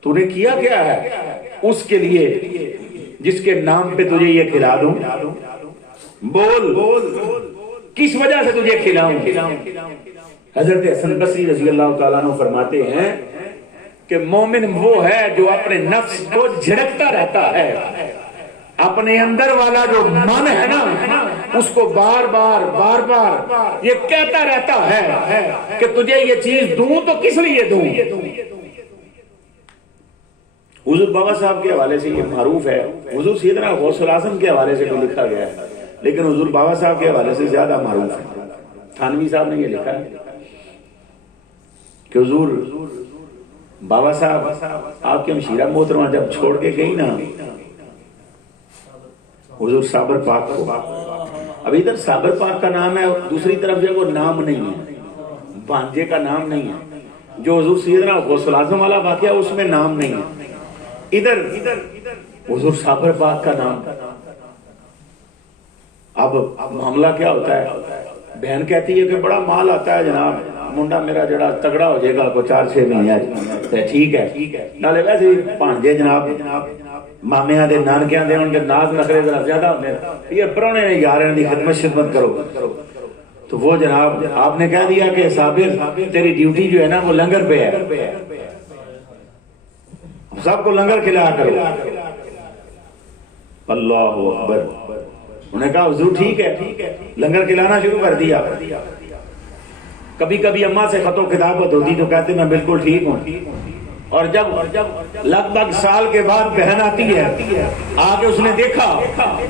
تو نے کیا کیا ہے اس کے لیے جس کے نام پہ تجھے یہ کھلا دوں، بول کس وجہ سے تجھے کھلاؤں؟ حضرت حسن بصری رضی اللہ تعالیٰ عنہ فرماتے ہیں کہ مومن وہ ہے جو اپنے نفس کو جھڑکتا رہتا ہے، اپنے اندر والا جو من ہے نا اس کو بار بار یہ کہتا رہتا ہے کہ تجھے یہ چیز دوں تو کس لیے دوں۔ حضور بابا صاحب کے حوالے سے یہ معروف ہے، حضور سیدنا غوث الاعظم کے حوالے سے بھی لکھا گیا ہے، لیکن حضور بابا صاحب کے حوالے سے زیادہ معروف ہے۔ تھانوی صاحب نے یہ لکھا ہے کہ حضور بابا صاحب آپ کے ہمشیرہ محترمہ جب چھوڑ کے گئی نا حضور صابر پاک کو، اب ادھر صابر پاک کا نام ہے، دوسری طرف جو وہ نام نہیں ہے، بانجے کا نام نہیں ہے، جو حضور سیدنا غوث الاعظم والا واقعہ اس میں نام نہیں ہے، ادھر حضور صابر پاک کا نام۔ اب معاملہ کیا ہوتا ہے، بہن کہتی ہے کہ بڑا مال آتا ہے جناب، منڈا میرا جڑا تگڑا ہو جائے گا کو 4-6 مہینے، ٹھیک ہے، نالے ویسے بھانجے جناب مامیاں دے نانکیاں دے ان کے ناز نخرے ذرا زیادہ ہوتے ہیں، یہ پرونے نے یاراں دی خدمت کرو، تو وہ جناب آپ نے کہہ دیا کہ صابر تیری ڈیوٹی جو ہے نا وہ لنگر پہ ہے، سب کو لنگر کھلایا کرو۔ اللہ اکبر، انہوں نے کہا حضور ٹھیک ہے، لنگر کھلانا شروع کر دیا۔ کبھی کبھی اماں سے خط و کتابت ہوتی تو کہتے میں بالکل ٹھیک ہوں، اور جب لگ بھگ سال کے بعد بہن آتی ہے، آگے اس نے دیکھا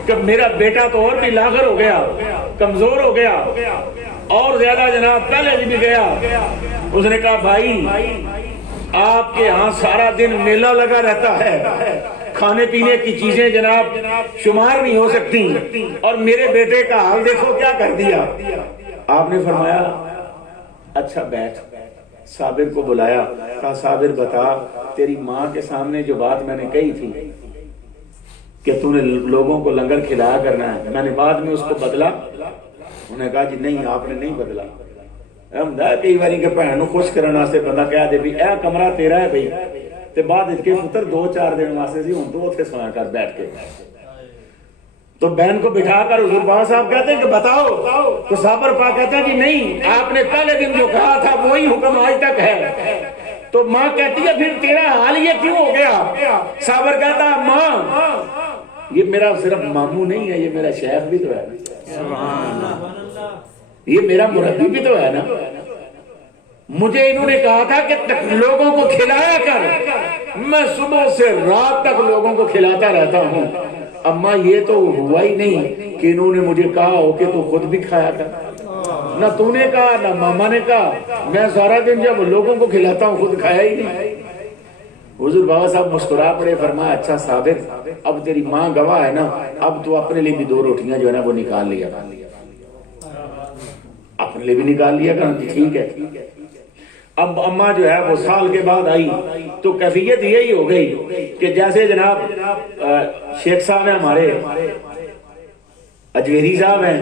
کہ میرا بیٹا تو اور بھی لاغر ہو گیا، کمزور ہو گیا، اور زیادہ جناب پہلے بھی گیا، اس نے کہا بھائی آپ کے ہاں سارا دن میلہ لگا رہتا ہے، کھانے پینے کی چیزیں جناب شمار نہیں ہو سکتی، اور میرے بیٹے کا حال دیکھو کیا کر دیا۔ آپ نے فرمایا اچھا بیٹھ، صابر کو بلایا، کہا صابر بتا تیری ماں کے سامنے جو بات میں نے کہی تھی کہ تو نے لوگوں کو لنگر کھلایا کرنا ہے، میں نے بعد میں اس کو بدلا؟ انہوں نے کہا جی نہیں آپ نے نہیں بدلا۔ کئی باری کہ بہن خوش کرنے واسطے بندہ کہہ دے بھی اے کمرہ تیرا ہے بھائی، تے بعد کے پتر 2-4 دن واسطے سی ہوں تو اتنے سویا کر بیٹھ کے. تو بہن کو بٹھا کر حضور بابا صاحب کہتے ہیں کہ بتاؤ. تو صابر پاک کہتا ہے کہ نہیں آپ نے پہلے دن جو کہا تھا وہی حکم آج تک ہے. تو ماں کہتی ہے پھر تیرا حال یہ کیوں ہو گیا؟ صابر کہتا ہے ماں یہ میرا صرف ماموں نہیں ہے، یہ میرا شیخ بھی تو ہے، یہ میرا مربی بھی تو ہے نا. مجھے انہوں نے کہا تھا کہ لوگوں کو کھلایا کر، میں صبح سے رات تک لوگوں کو کھلاتا رہتا ہوں. اما یہ تو ہوا ہی نہیں کہ انہوں نے مجھے کہا ہو کہ تو خود بھی کھایا کر. نہ تو نے کہا نہ ماما نے کہا، میں سارا دن جب لوگوں کو کھلاتا ہوں خود کھایا ہی نہیں. حضور بابا صاحب مسکرا پڑے، فرمایا اچھا صابر اب تیری ماں گواہ ہے نا، اب تو اپنے لیے بھی 2 روٹیاں جو ہے نا وہ نکال لیا، اپنے لیے بھی نکال لیا کر. ٹھیک ہے. اب اماں جو ہے وہ سال کے بعد آئی تو کیفیت یہی ہو گئی کہ جیسے جناب شیخ صاحب ہیں ہمارے اجویری صاحب ہیں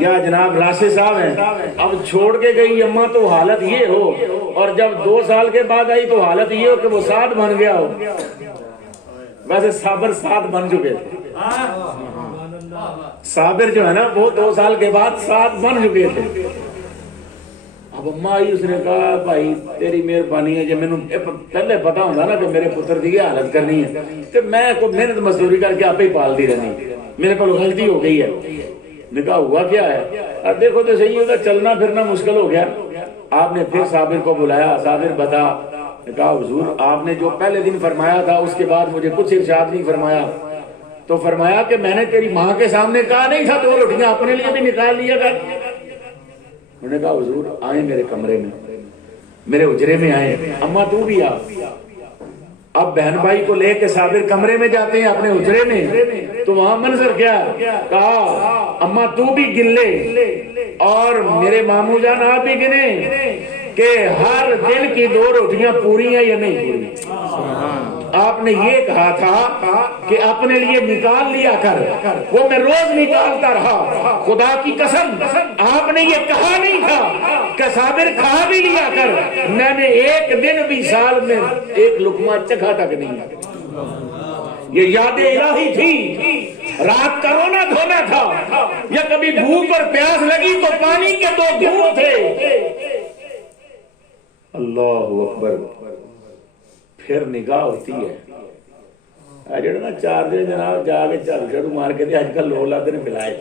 یا جناب راشد صاحب ہیں، اب چھوڑ کے گئی اماں تو حالت یہ ہو، اور جب 2 سال کے بعد آئی تو حالت یہ ہو کہ وہ 7 بن گیا ہو. ویسے صابر 7 بن چکے تھے. صابر جو ہے نا وہ 2 سال کے بعد 7 بن چکے تھے. اب اماں آئی، اس نے کہا بھائی تیری مہربانی ہے، جب میں پہلے پتا ہوتا نا کہ میرے پتر کی یہ حالت کرنی ہے کہ میں کوئی محنت مزدوری کر کے آپ ہی پالتی رہنی، میرے کو غلطی ہو گئی ہے. نکاح ہوا کیا ہے؟ اب دیکھو تو صحیح ہوگا، چلنا پھرنا مشکل ہو گیا. آپ نے پھر صابر کو بلایا، صابر بتا. کہا حضور آپ نے جو پہلے دن فرمایا تھا اس کے بعد مجھے کچھ ارشاد نہیں فرمایا. تو فرمایا کہ میں نے تیری ماں کے سامنے کہا نہیں تھا 2 روٹیاں اپنے لیے بھی نکال لیا کر. انہوں نے کہا حضور آئیں میرے کمرے میں، میرے اجرے میں آئیں، اماں تو بھی آ. اب بہن بھائی کو لے کے صابر کمرے میں جاتے ہیں اپنے اجرے میں، تو وہاں منظر کیا؟ کہا اماں تو بھی گن لے اور میرے ماموں جان آپ بھی گنے کہ ہر دن کی 2 روٹیاں پوری ہیں یا نہیں پوری. آپ نے یہ کہا تھا کہ اپنے لیے نکال لیا کر، وہ میں روز نکالتا رہا. خدا کی قسم آپ نے یہ کہا نہیں تھا کہ صابر کھا بھی لیا کر. میں نے ایک دن بھی سال میں 1 لقمہ چکھا تک نہیں. یہ یاد الہی تھی. رات کا رونا دھونا تھا یا کبھی بھوک اور پیاس لگی تو پانی کے 2 گھونٹ تھے. اللہ اکبر. پھر نگاہ ہوتی ہے جڑا نا 4 دن جناب جا کے جھاڑو شاڑو مار کے اج کل لوگ لاتے نے ملائے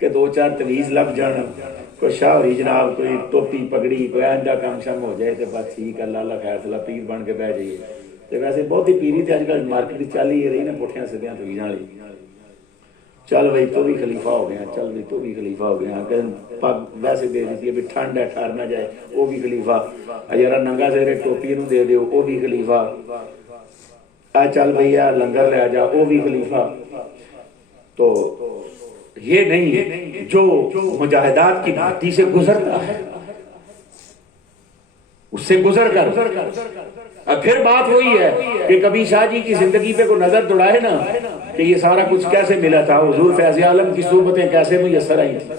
کہ 2-4 تویز لگ جان، کوئی شاہری جناب کوئی ٹوپی پگڑی کوئی آنجا کام شام ہو جائے تو بس ٹھیک ہے، اللہ خیر صلاح پیر بن کے بہ جائیے. ویسے بہت ہی پیری تھی اج کل مارکیٹ چل ہی رہی نا پٹھیاں سیدھیاں تویزاں والی. چل بھائی تو بھی خلیفہ ہو گیا، چل بھائی تو بھی خلیفہ ہو گیا. پگ ویسے دے دیتی ہے بھی ٹھنڈ ہے ٹھہر نہ جائے، وہ بھی خلیفہ. یار ننگا سیرے ٹوپی نو دے دیو، وہ بھی خلیفہ. چل بھیا لنگر لے جا، وہ بھی خلیفہ. تو یہ نہیں جو مجاہدات کی گھاٹی سے گزرتا ہے اس سے گزر کر پھر بات وہی ہے کہ کبھی شاہ جی کی زندگی پہ کوئی نظر دوڑائے نا کہ یہ سارا کچھ کیسے ملا تھا، حضور فیض عالم کی صحبتیں کیسے میسر آئی تھی،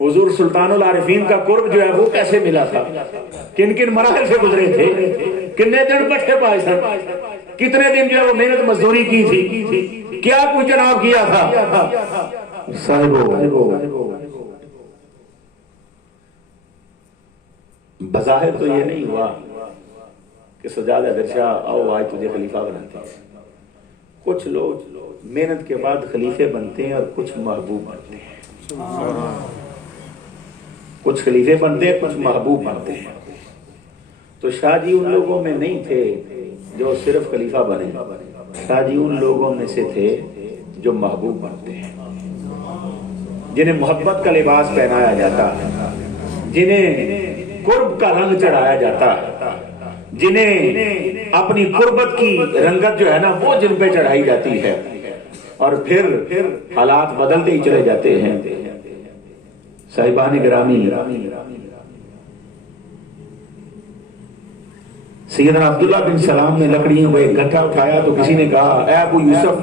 حضور سلطان العارفین کا قرب جو ہے وہ کیسے ملا تھا، کن کن مراحل سے گزرے تھے، کتنے دن پٹھے پائے سن، کتنے دن جو ہے وہ محنت مزدوری کی تھی، کیا کچھ جناب کیا تھا. بظاہر تو یہ نہیں ہوا کہ سجاد حیدر شاہ آؤ آج تجھے خلیفہ بناتے ہیں. کچھ لوگ محنت کے بعد خلیفے بنتے ہیں اور کچھ محبوب بنتے ہیں. کچھ خلیفے بنتے ہیں، کچھ محبوب بنتے ہیں. تو شاہ جی ان لوگوں میں نہیں تھے جو صرف خلیفہ بنے، شاہ جی ان لوگوں میں سے تھے جو محبوب بنتے ہیں، جنہیں محبت کا لباس پہنایا جاتا ہے، جنہیں قرب کا رنگ چڑھایا جاتا ہے، جنہیں اپنی قربت کی رنگت جو ہے نا وہ جن پہ چڑھائی جاتی ہے، اور پھر حالات بدلتے ہی چلے جاتے ہیں. صاحبان گرامی، سیدنا عبداللہ بن سلام نے لکڑیوں کو ایک گٹھا اٹھایا تو کسی نے کہا اے ابو یوسف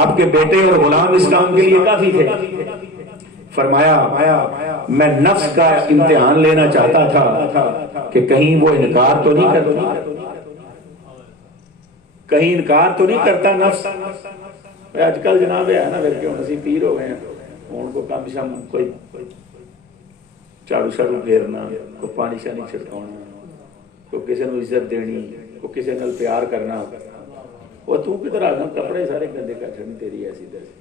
آپ کے بیٹے اور غلام اسلام کے لیے کافی تھے. فرمایا میں نفس کا امتحان لینا چاہتا تھا کہ کہیں وہ انکار تو نہیں کرتی. کہیں انکار تو نہیں کرتا نفس. آج کل جناب ہے نا پھر کیوں اسی پیر ہو گئے ہیں ان کو کم شم کوئی جھاڑو شاڑو پھیرنا, کوئی پانی شانی چھڑکانا, کوئی کسی نے عزت دینی, کوئی کسی نال پیار کرنا. وہ تو کدھر آ گیا, کپڑے سارے گندے کر چھڑنے تیری ایسی تیسی.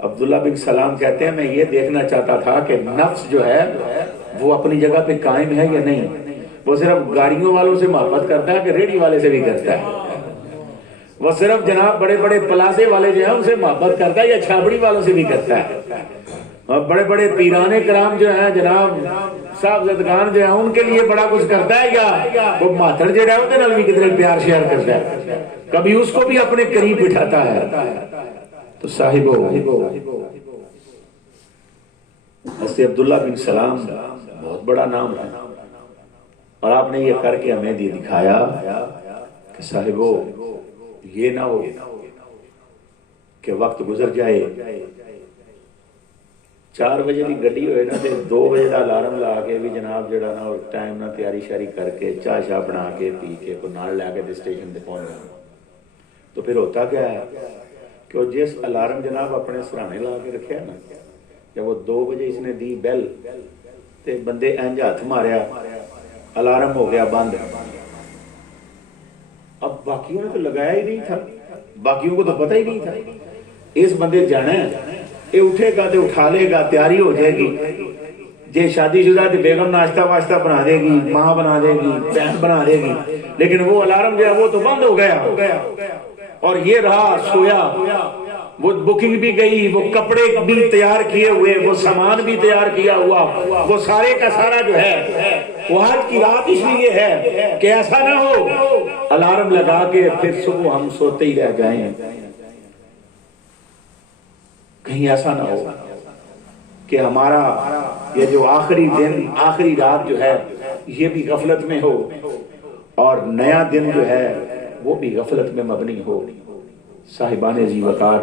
عبداللہ بن سلام کہتے ہیں میں یہ دیکھنا چاہتا تھا کہ نفس جو ہے وہ اپنی جگہ پہ قائم ہے یا نہیں. وہ صرف گاڑیوں والوں سے محبت کرتا ہے کہ ریڑھی والے سے بھی کرتا ہے. وہ صرف جناب بڑے بڑے پلازے والے جو ہیں ان سے محبت کرتا ہے یا چھابڑی والوں سے بھی کرتا ہے. اور بڑے بڑے پیرانے کرام جو ہیں جناب صاحب زدگان جو ہیں ان کے لیے بڑا کچھ کرتا ہے یا وہ ماتڑ جو ہے ہوتے نا بھی کتنے پیار شیئر کرتا ہے, کبھی اس کو بھی اپنے قریب بٹھاتا ہے. تو صاحبو حضرت عبداللہ بن سلام بہت بڑا نام ہے اور آپ نے یہ کر کے ہمیں دکھایا کہ صاحبو یہ نہ ہو کہ وقت گزر جائے 4 بجے کی گڈی ہوئے نا 2 بجے کا الارم لا کے بھی جناب جڑا نا اور ٹائم نہ تیاری شیاری کر کے چائے شاہ بنا کے پی کے کو نال لے کے اسٹیشن پہ پہنچ جانا. تو پھر ہوتا کیا ہے کہ وہ جس الارم جناب اپنے سرانے لا کے رکھا نا جب وہ 2 بجے اس نے دی بیل تے بندے انج ہاتھ ماریا الارم ہو گیا بند. اب باقیوں نے تو لگایا ہی نہیں تھا, باقیوں کو تو پتہ ہی نہیں تھا اس بندے جانا ہے, یہ اٹھے گا تو اٹھا لے گا, تیاری ہو جائے گی. جے شادی شدہ تو بیگم ناشتہ واشتہ بنا دے گی, ماں بنا دے گی, بہن بنا دے گی, لیکن وہ الارم جو ہے وہ تو بند ہو گیا. اور یہ رہا سویا, وہ بکنگ بھی گئی, وہ کپڑے بھی تیار کیے ہوئے, وہ سامان بھی تیار کیا ہوا, وہ سارے کا سارا جو ہے وہ آج کی رات اس لیے ہے کہ ایسا نہ ہو الارم لگا کے پھر صبح ہم سوتے ہی رہ جائیں. کہیں ایسا نہ ہو کہ ہمارا یہ جو آخری دن آخری رات جو ہے یہ بھی غفلت میں ہو اور نیا دن جو ہے وہ بھی غفلت میں مبنی ہو. صاحبان ذی وقار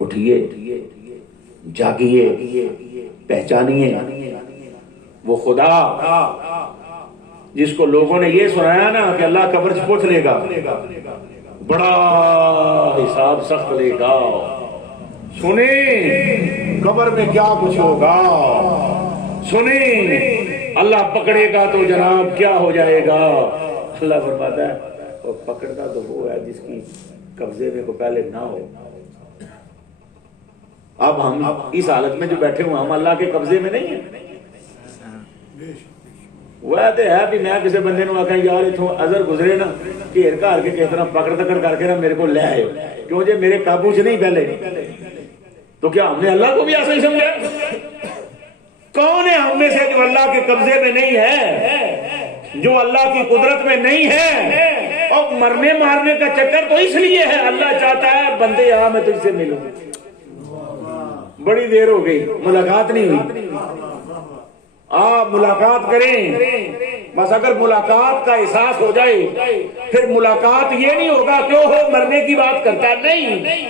اٹھیے, جاگیے, پہچانیے وہ خدا جس کو لوگوں نے یہ سنایا نا کہ اللہ قبر سے پوچھ لے گا, بڑا حساب سخت لے گا. سنیں قبر میں کیا کچھ ہوگا, سنیں اللہ پکڑے گا تو جناب کیا ہو جائے گا. اللہ فرماتا ہے اور پکڑتا تو وہ ہے جس کی قبضے میں کو پہلے نہ ہو. اب ہم اس حالت میں جو بیٹھے ہوئے ہم اللہ کے قبضے میں نہیں ہیں. وہ تو ہے بھی میں کسی بندے نو آخا یار اتوں ازر گزرے نا گھیر گھار کے کس طرح پکڑ تکڑ کر کے نا میرے کو لے آئے, کیوں جے میرے قابو سے نہیں پہلے تو کیا ہم نے اللہ کو بھی ایسا ہی سمجھا؟ کون ہے ہم میں سے جو اللہ کے قبضے میں نہیں ہے, جو اللہ کی قدرت میں نہیں ہے؟ اور مرنے مارنے کا چکر تو اس لیے ہے اللہ چاہتا ہے بندے یہاں میں تجھ سے ملوں. بڑی دیر ہو گئی ملاقات نہیں ہوئی, آپ ملاقات کریں. بس اگر ملاقات کا احساس ہو جائے پھر ملاقات یہ نہیں ہوگا کیوں ہو مرنے کی بات کرتا ہے, نہیں.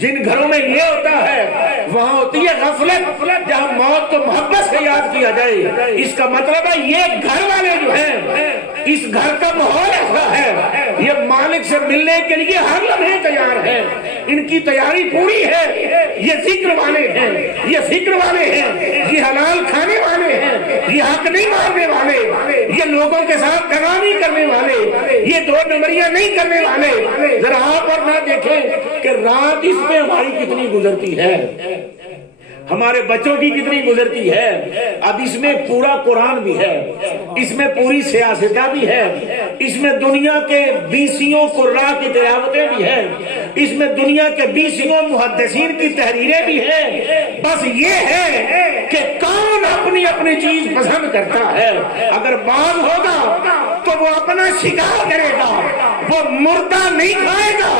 جن گھروں میں یہ ہوتا ہے وہاں ہوتی ہے غفلت, جہاں موت کو محبت سے یاد کیا جائے. اس کا مطلب ہے یہ گھر والے جو ہیں اس گھر کا ماحول ایسا ہے, یہ مالک سے ملنے کے لیے ہر لمحے تیار ہے, ان کی تیاری پوری ہے. یہ ذکر والے ہیں, یہ فکر والے ہیں, یہ حلال کھانے والے ہیں, یہ حق نہیں مارنے والے, یہ لوگوں کے ساتھ دغا نہیں کرنے والے, یہ 2 نمبریاں نہیں کرنے والے. ذرا آپ اور میں دیکھیں کہ رات اس میں ہماری کتنی گزرتی ہے, ہمارے بچوں کی کتنی گزرتی ہے. اب اس میں پورا قرآن بھی ہے, اس میں پوری سیاستہ بھی ہے, اس میں دنیا کے 20 قراء کی تلاوتیں بھی ہیں, اس میں دنیا کے 20 محدثین کی تحریریں بھی ہیں. بس یہ ہے کہ کون اپنی اپنی چیز پسند کرتا ہے. اگر باغ ہوگا تو وہ اپنا شکار کرے گا, وہ مردہ نہیں کھائے گا,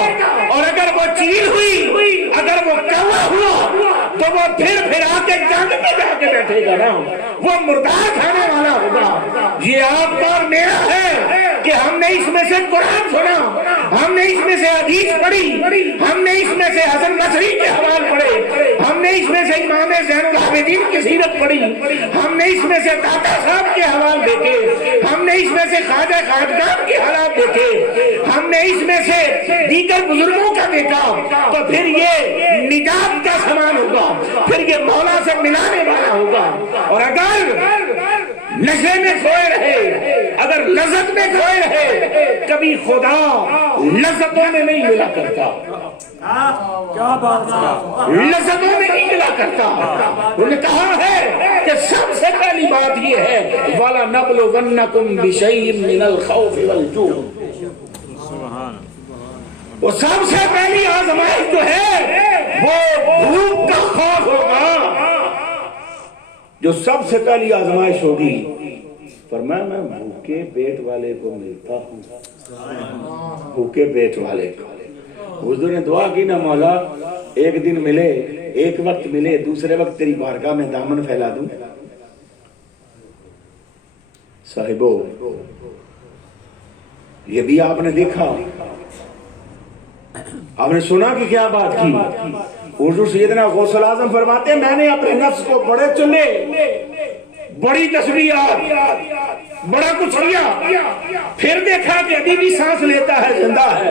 اور اگر وہ چیل ہوئی, اگر وہ کوا ہوا تو وہ پھر آ کے جنگ میں جا کے بیٹھے گا نا, وہ مردار کھانے والا ہوگا. یہ آپ کا اور میرا ہے کہ ہم نے اس میں سے قرآن سنا, ہم نے اس میں سے حدیث پڑھی, ہم نے اس میں سے حسن بصری کے حوال پڑھے, ہم نے نے اس میں سے امام زین العابدین کی سیرت پڑھی, ہم نے اس میں سے داتا صاحب کے حوال دیکھے, ہم نے اس میں سے خواجہ خواجگان کے حالات دیکھے, ہم نے اس میں سے دیگر بزرگوں کا دیکھا, تو پھر یہ نجات کا سامان ہوگا, پھر یہ مولا سے ملانے والا ہوگا. اور اگر نشے میں کھوئے رہے, اگر لذت میں کھوئے رہے, کبھی خدا لذتوں میں نہیں ملا کرتا, کیا بات ہے, لذتوں میں نہیں ملا کرتا. انہوں نے کہا ہے کہ سب سے پہلی بات یہ ہے وَلَنَبْلُوَنَّكُمْ بِشَيْءٍ مِّنَ الْخَوْفِ وَالْجُوعِ. وہ سب سے پہلی آزمائش جو ہے وہ بھوک کا خوف ہوگا, جو سب سے پہلی آزمائش ہوگی. فرمایا میں بھوکے پیٹ والے کو ملتا ہوں, بھوکے پیٹ والے کو. حضور نے دعا کی نا, مولا ایک دن ملے, ایک وقت ملے, دوسرے وقت تیری بارگاہ میں دامن پھیلا دوں. صاحبو یہ بھی آپ نے دیکھا, آپ نے سنا کہ کیا بات کی. حضور سیدنا غوث الاعظم فرماتے ہیں میں نے اپنے نفس کو بڑے چلے, بڑی تسبیحات, بڑا کچھ کیا, پھر دیکھا کہ ابھی بھی سانس لیتا ہے, زندہ ہے.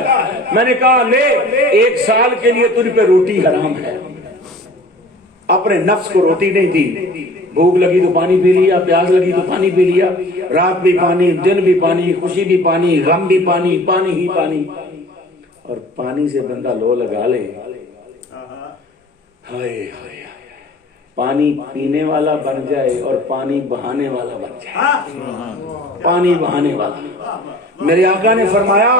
میں نے کہا لے, 1 سال کے لیے تجھ پہ روٹی حرام ہے. اپنے نفس کو روٹی نہیں دی, بھوک لگی تو پانی پی لیا, پیاس لگی تو پانی پی لیا, رات بھی پانی, دن بھی پانی, خوشی بھی پانی, غم بھی پانی, پانی ہی پانی. اور پانی سے بندہ لو لگا لے, ہائے ہائے, پانی پینے والا بن جائے اور پانی بہانے والا بن جائے, پانی بہانے والا. میرے آقا نے فرمایا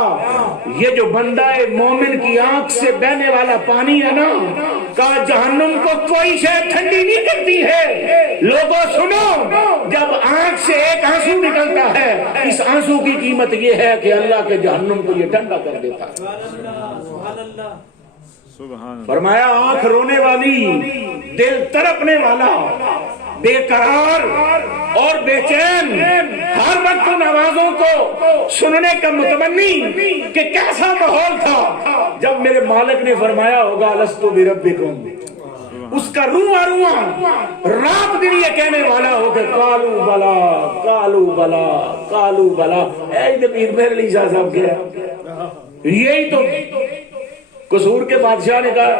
یہ جو بندہ مومن کی آنکھ سے بہنے والا پانی ہے نا, کہا جہنم کو کوئی شے ٹھنڈی نہیں کرتی ہے. لوگوں سنو, جب آنکھ سے ایک آنسو نکلتا ہے, اس آنسو کی قیمت یہ ہے کہ اللہ کے جہنم کو یہ ٹھنڈا کر دیتا ہے. فرمایا آنکھ رونے والی, دل تڑپنے والا, بے قرار اور بے چین, ہر وقت ان آوازوں کو سننے کا متمنی کہ کیسا ماحول تھا جب میرے مالک نے فرمایا ہوگا لستو بربکم. اس کا رواں رواں رات دن یہ کہنے والا ہو کہ کالو بلا کالو بلا کالو بلا. پیر مہر علی شاہ صاحب کیا, یہی تو قصور کے بادشاہ نے کہا,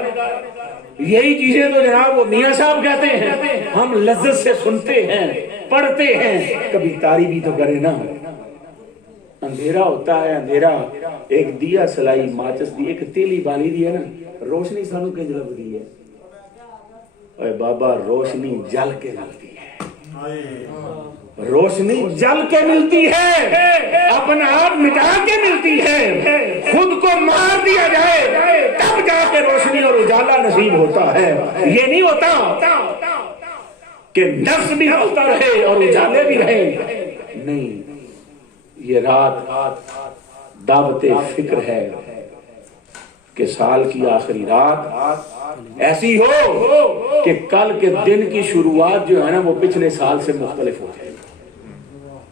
یہی چیزیں تو جناب وہ میاں صاحب کہتے ہیں, ہم لذت سے سنتے ہیں, پڑھتے ہیں, کبھی تاری بھی تو کرے نا. اندھیرا ہوتا ہے, اندھیرا, ایک دیا سلائی ماچس دی, ایک تیلی بالی دی ہے نا, روشنی سانو کنج لگ دی ہے. اے بابا روشنی جل کے ملتی ہے, روشنی جل کے ملتی ہے, اپنا آپ مٹا کے ملتی ہے. خود کو مار دیا جائے تب جا کے روشنی اور اجالا نصیب ہوتا ہے. یہ نہیں ہوتا کہ نفس بھی ہوتا رہے اور اجالے بھی رہے. نہیں, یہ رات دعوت فکر ہے کہ سال کی آخری رات ایسی ہو کہ کل کے دن کی شروعات جو ہے نا وہ پچھلے سال سے مختلف ہو جائے,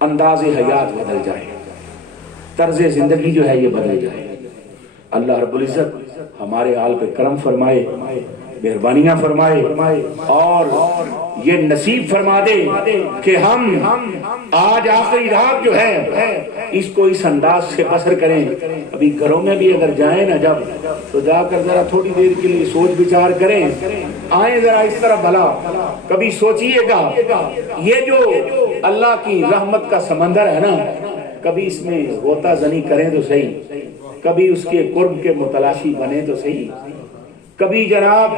انداز حیات بدل جائے, طرز زندگی جو ہے یہ بدل جائے. اللہ رب العزت ہمارے حال پہ کرم فرمائے, مہربانیاں فرمائے, اور یہ نصیب فرما دے کہ ہم آج آخری رات جو ہے اس کو اس انداز سے بسر کریں. ابھی گھروں میں بھی اگر جائیں نا جب, تو جا کر ذرا تھوڑی دیر کے لیے سوچ بچار کریں, آئیں ذرا اس طرح بھلا کبھی سوچئے گا. یہ جو اللہ کی رحمت کا سمندر ہے نا, کبھی اس میں غوطہ زنی کریں تو صحیح, کبھی اس کے قرب کے متلاشی بنے تو صحیح, کبھی جناب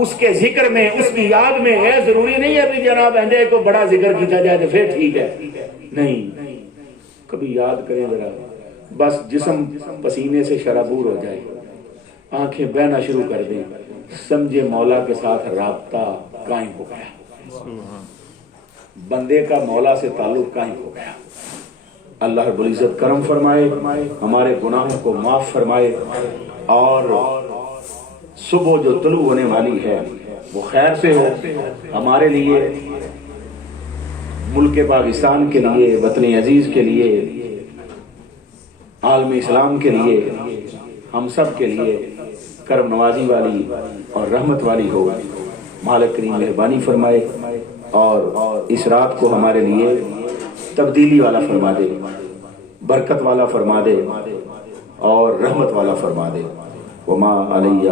اس کے ذکر میں, اس کی یاد میں ہے. ضروری نہیں ہے بھی جناب اندھے کو بڑا ذکر کیا جائے تو پھر ٹھیک ہے, نہیں, کبھی یاد کریں ذرا, بس جسم پسینے سے شرابور ہو جائے, آنکھیں بہنا شروع کر دیں, سمجھے مولا کے ساتھ رابطہ قائم ہو گیا, بندے کا مولا سے تعلق قائم ہو گیا. اللہ رب العزت کرم فرمائے, ہمارے گناہوں کو معاف فرمائے, اور صبح جو طلوع ہونے والی ہے وہ خیر سے ہو ہمارے لیے, ملک پاکستان کے لیے, وطن عزیز کے لیے, عالم اسلام کے لیے, ہم سب کے لیے کرم نوازی والی اور رحمت والی ہو. مالک کریم مہربانی فرمائے اور اس رات کو ہمارے لیے تبدیلی والا فرما دے، برکت والا فرما دے اور رحمت والا فرما دے۔ وما علیہ